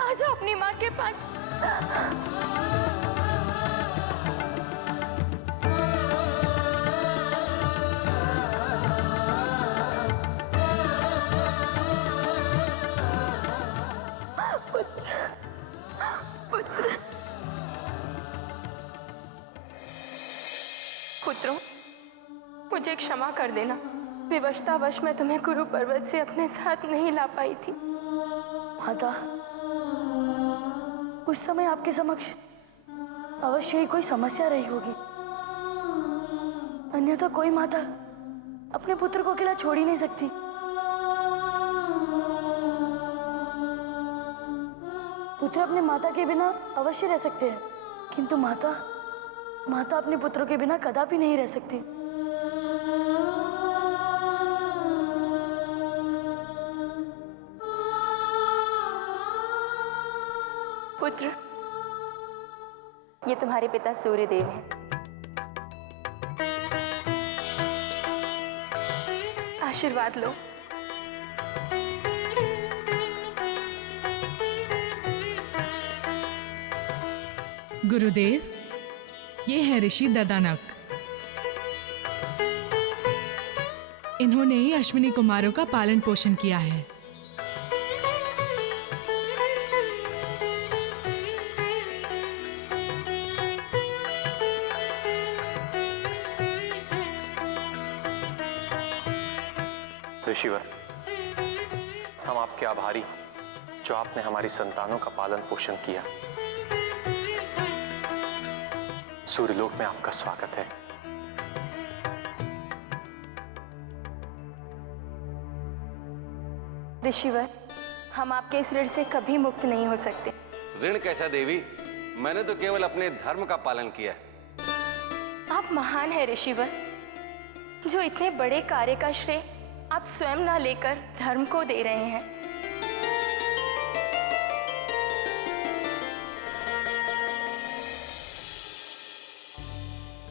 आ जाओ अपनी माँ के पास। पुत्रों, मुझे क्षमा कर देना। विवशतावश मैं तुम्हें गुरु पर्वत से अपने साथ नहीं ला पाई थी। माता, उस समय आपके समक्ष अवश्य ही कोई समस्या रही होगी, अन्यथा कोई माता अपने पुत्र को अकेला छोड़ ही नहीं सकती। पुत्र अपने माता के बिना अवश्य रह सकते हैं, किंतु माता अपने पुत्रों के बिना कदापि नहीं रह सकती। पुत्र, ये तुम्हारे पिता सूर्यदेव हैं। आशीर्वाद लो। गुरुदेव, ये है ऋषि ददानक। इन्होंने ही अश्विनी कुमारों का पालन पोषण किया है। ऋषिवर, हम आपके आभारी हैं जो आपने हमारी संतानों का पालन पोषण किया। सूर्यलोक में आपका स्वागत है। ऋषिवर, हम आपके इस ऋण से कभी मुक्त नहीं हो सकते। ऋण कैसा देवी? मैंने तो केवल अपने धर्म का पालन किया है। आप महान हैं ऋषिवर, जो इतने बड़े कार्य का श्रेय आप स्वयं ना लेकर धर्म को दे रहे हैं।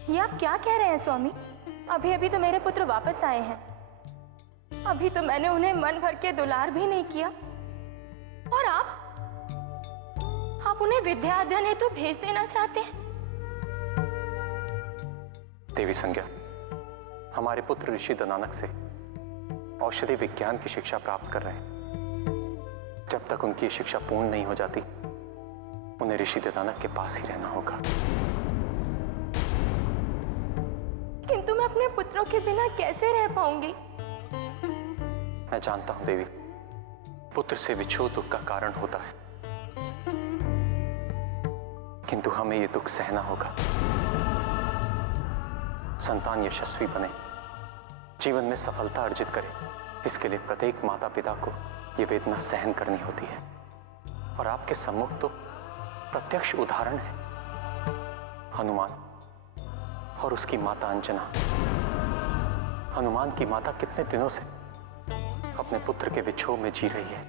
ये आप क्या कह रहे हैं स्वामी? अभी अभी तो मेरे पुत्र वापस आए हैं। अभी तो मैंने उन्हें मन भर के दुलार भी नहीं किया, और आप उन्हें विद्या अध्ययन हेतु भेज देना चाहते हैं। देवी संज्ञा, हमारे पुत्र ऋषि ददानक से औषधि विज्ञान की शिक्षा प्राप्त कर रहे हैं। जब तक उनकी शिक्षा पूर्ण नहीं हो जाती, उन्हें ऋषि ददानक के पास ही रहना होगा। किंतु मैं अपने पुत्रों के बिना कैसे रह पाऊंगी? मैं जानता हूं देवी, पुत्र से विछोह दुख का कारण होता है, किंतु हमें यह दुख सहना होगा। संतान यशस्वी बने, जीवन में सफलता अर्जित करे, इसके लिए प्रत्येक माता पिता को यह वेदना सहन करनी होती है। और आपके सम्मुख तो प्रत्यक्ष उदाहरण है, हनुमान और उसकी माता अंजना। हनुमान की माता कितने दिनों से अपने पुत्र के विछोह में जी रही है।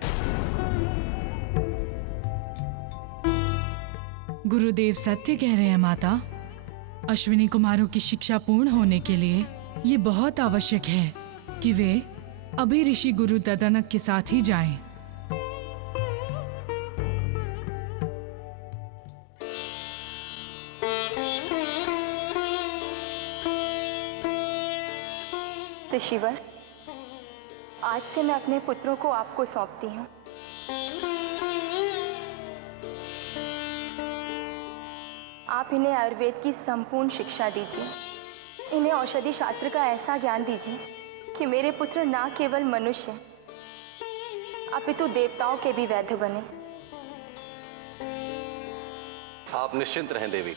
गुरुदेव सत्य कह रहे हैं माता। अश्विनी कुमारों की शिक्षा पूर्ण होने के लिए ये बहुत आवश्यक है कि वे अभी ऋषि गुरु ददनक के साथ ही जाएं। ऋषिवर, आज से मैं अपने पुत्रों को आपको सौंपती हूँ। आप इन्हें आयुर्वेद की संपूर्ण शिक्षा दीजिए। इन्हें औषधि शास्त्र का ऐसा ज्ञान दीजिए कि मेरे पुत्र ना केवल मनुष्य अपितु देवताओं के भी वैद्य बने। आप निश्चिंत रहें देवी,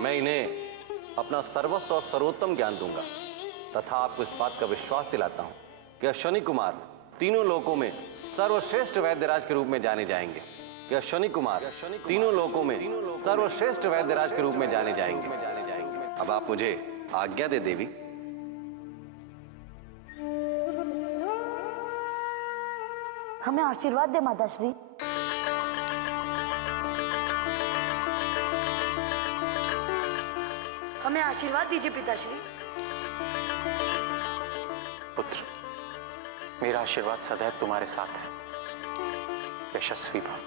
मैं इन्हें अपना सर्वस्व और सर्वोत्तम ज्ञान दूंगा तथा आपको इस बात का विश्वास दिलाता हूं कि अश्विनी कुमार तीनों लोकों में सर्वश्रेष्ठ वैद्यराज के रूप में जाने जाएंगे। कि अश्विनी कुमार तीनों लोकों में सर्वश्रेष्ठ वैद्यराज के रूप में जाने जाएंगे। अब आप मुझे आज्ञा दे देवी। हमें आशीर्वाद दे माताश्री। हमें आशीर्वाद दीजिए पिताश्री। पुत्र, मेरा आशीर्वाद सदैव तुम्हारे साथ है। यशस्वी भव।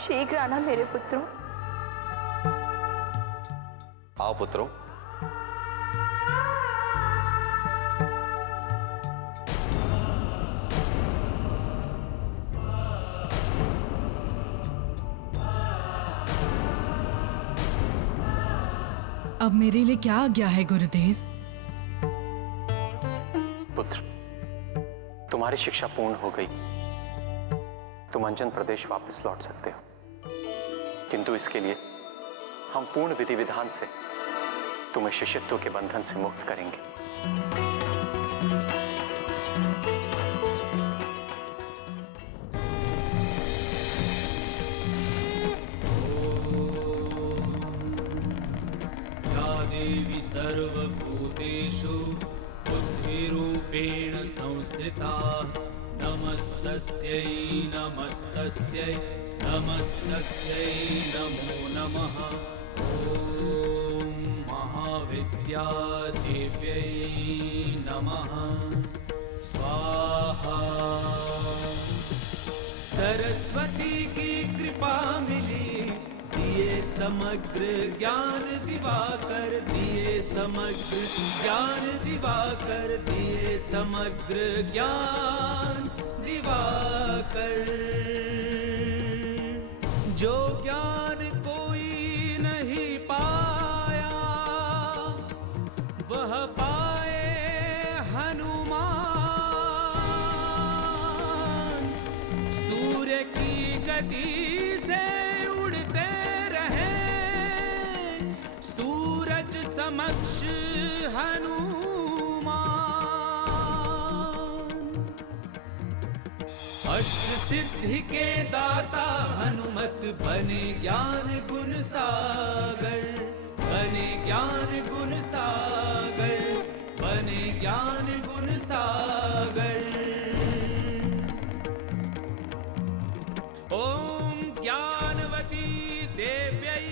शीघ्र आना मेरे पुत्रों। आओ पुत्रों। अब मेरे लिए क्या आज्ञा है गुरुदेव? पुत्र, तुम्हारी शिक्षा पूर्ण हो गई। तुम अंजन प्रदेश वापस लौट सकते हो, किंतु इसके लिए हम पूर्ण विधि विधान से तुम्हें शिष्यत्व के बंधन से मुक्त करेंगे। देवी सर्वभूतेषु बुद्धिरूपेण संस्थिता नमस्तस्यै नमस्तस्यै नमस्तस्यै नमो नमः। ॐ महाविद्या देव्यै नमः। स्वाहा। सरस्वती की कृपा मिली, दिए समग्र ज्ञान दिवाकर, दिए समग्र ज्ञान दिवाकर, दिए समग्र ज्ञान दिवाकर। जो ज्ञान कोई नहीं पाया वह पाए हनुमान। सूर्य की गति से समक्ष हनुमान। अष्ट सिद्धि के दाता हनुमत बने ज्ञान गुण सागर, बने ज्ञान गुण सागर, बने ज्ञान गुण सागर। ओम ज्ञानवती देव्यै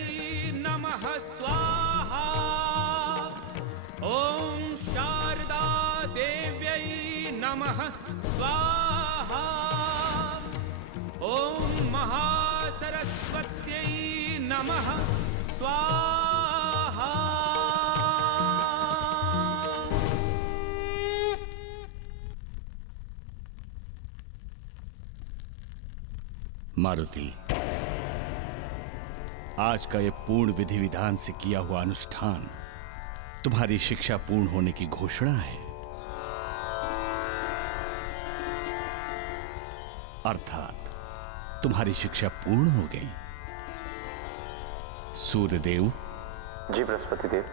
नमः स्वाहा। ओम शारदा देव्यै नमः स्वाहा। ओम महासरस्वत्यै नमः स्वाहा। मारुति, आज का ये पूर्ण विधि विधान से किया हुआ अनुष्ठान तुम्हारी शिक्षा पूर्ण होने की घोषणा है। अर्थात तुम्हारी शिक्षा पूर्ण हो गई। सूर्यदेव। जी बृहस्पति देव।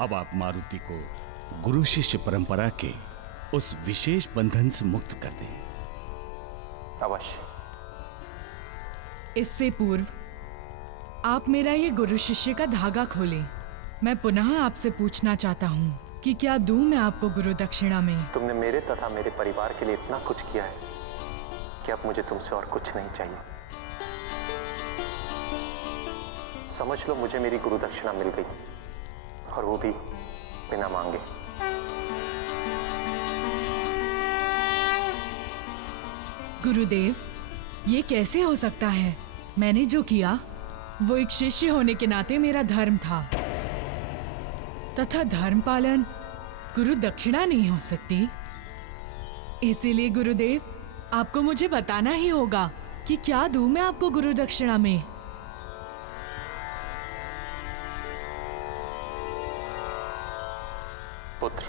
अब आप मारुति को गुरु शिष्य परंपरा के उस विशेष बंधन से मुक्त कर दें। अवश्य। इससे पूर्व आप मेरा ये गुरु शिष्य का धागा खोलें। मैं पुनः आपसे पूछना चाहता हूँ कि क्या दूं मैं आपको गुरु दक्षिणा में? तुमने मेरे तथा मेरे परिवार के लिए इतना कुछ किया है कि अब मुझे तुमसे और कुछ नहीं चाहिए। समझ लो मुझे मेरी गुरु दक्षिणा मिल गई, और वो भी बिना मांगे। गुरुदेव, ये कैसे हो सकता है? मैंने जो किया वो एक शिष्य होने के नाते मेरा धर्म था, तथा धर्म पालन गुरु दक्षिणा नहीं हो सकती। इसीलिए गुरुदेव, आपको मुझे बताना ही होगा कि क्या दूं मैं आपको गुरु दक्षिणा में। पुत्र,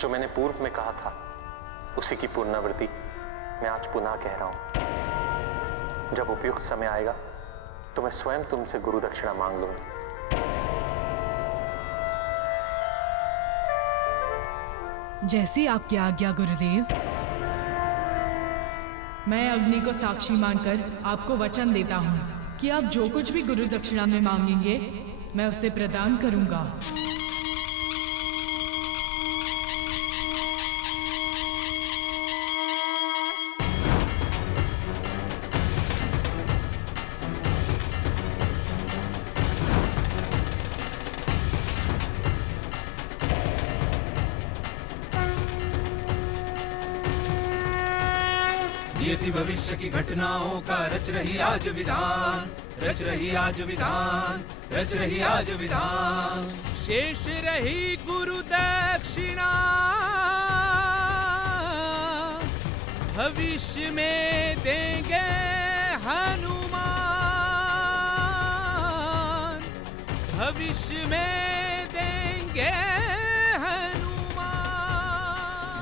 जो मैंने पूर्व में कहा था उसी की पुनरावृत्ति मैं आज पुनः कह रहा हूं। जब उपयुक्त समय आएगा तो मैं स्वयं तुमसे गुरु दक्षिणा मांग लूंगा। जैसी आपकी आज्ञा गुरुदेव। मैं अग्नि को साक्षी मानकर आपको वचन देता हूँ कि आप जो कुछ भी गुरु दक्षिणा में मांगेंगे मैं उसे प्रदान करूंगा। नियति भविष्य की घटनाओं का रच रही आज विधान, रच रही आज विधान, रच रही आज विधान। शेष रही गुरु दक्षिणा भविष्य में देंगे हनुमान, भविष्य में देंगे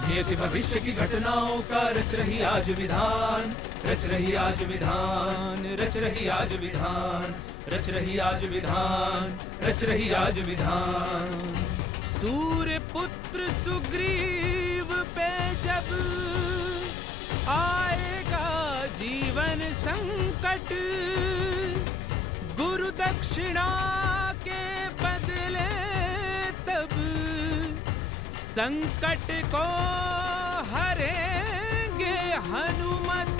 नियति भविष्य की घटनाओं का रच रही आज विधान, रच रही आज विधान, रच रही आज विधान, रच रही आज विधान, रच रही आज विधान। सूर्य पुत्र सुग्रीव पे जब आएगा जीवन संकट, गुरु दक्षिणा के बदले तब संकट को हरेंगे हनुमत,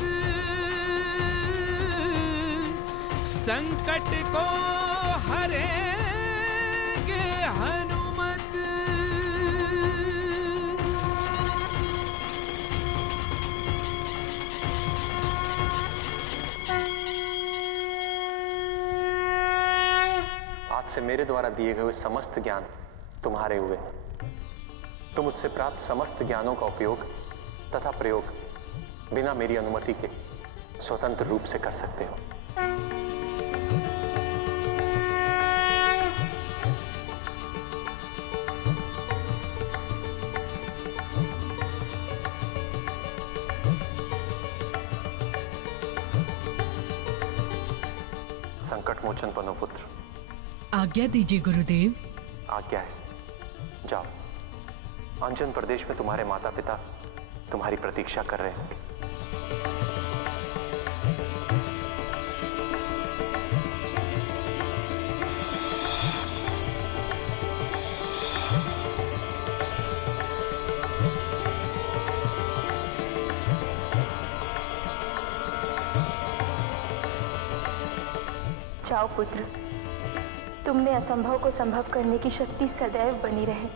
संकट को हरेंगे हनुमत। आज से मेरे द्वारा दिए गए समस्त ज्ञान तुम्हारे हुए। तुम मुझसे प्राप्त समस्त ज्ञानों का उपयोग तथा प्रयोग बिना मेरी अनुमति के स्वतंत्र रूप से कर सकते हो। संकट मोचन बनो पुत्र। आज्ञा दीजिए गुरुदेव। आज्ञा है, जाओ। अंजन प्रदेश में तुम्हारे माता पिता तुम्हारी प्रतीक्षा कर रहे होंगे। जाओ पुत्र, तुम में असंभव को संभव करने की शक्ति सदैव बनी रहे।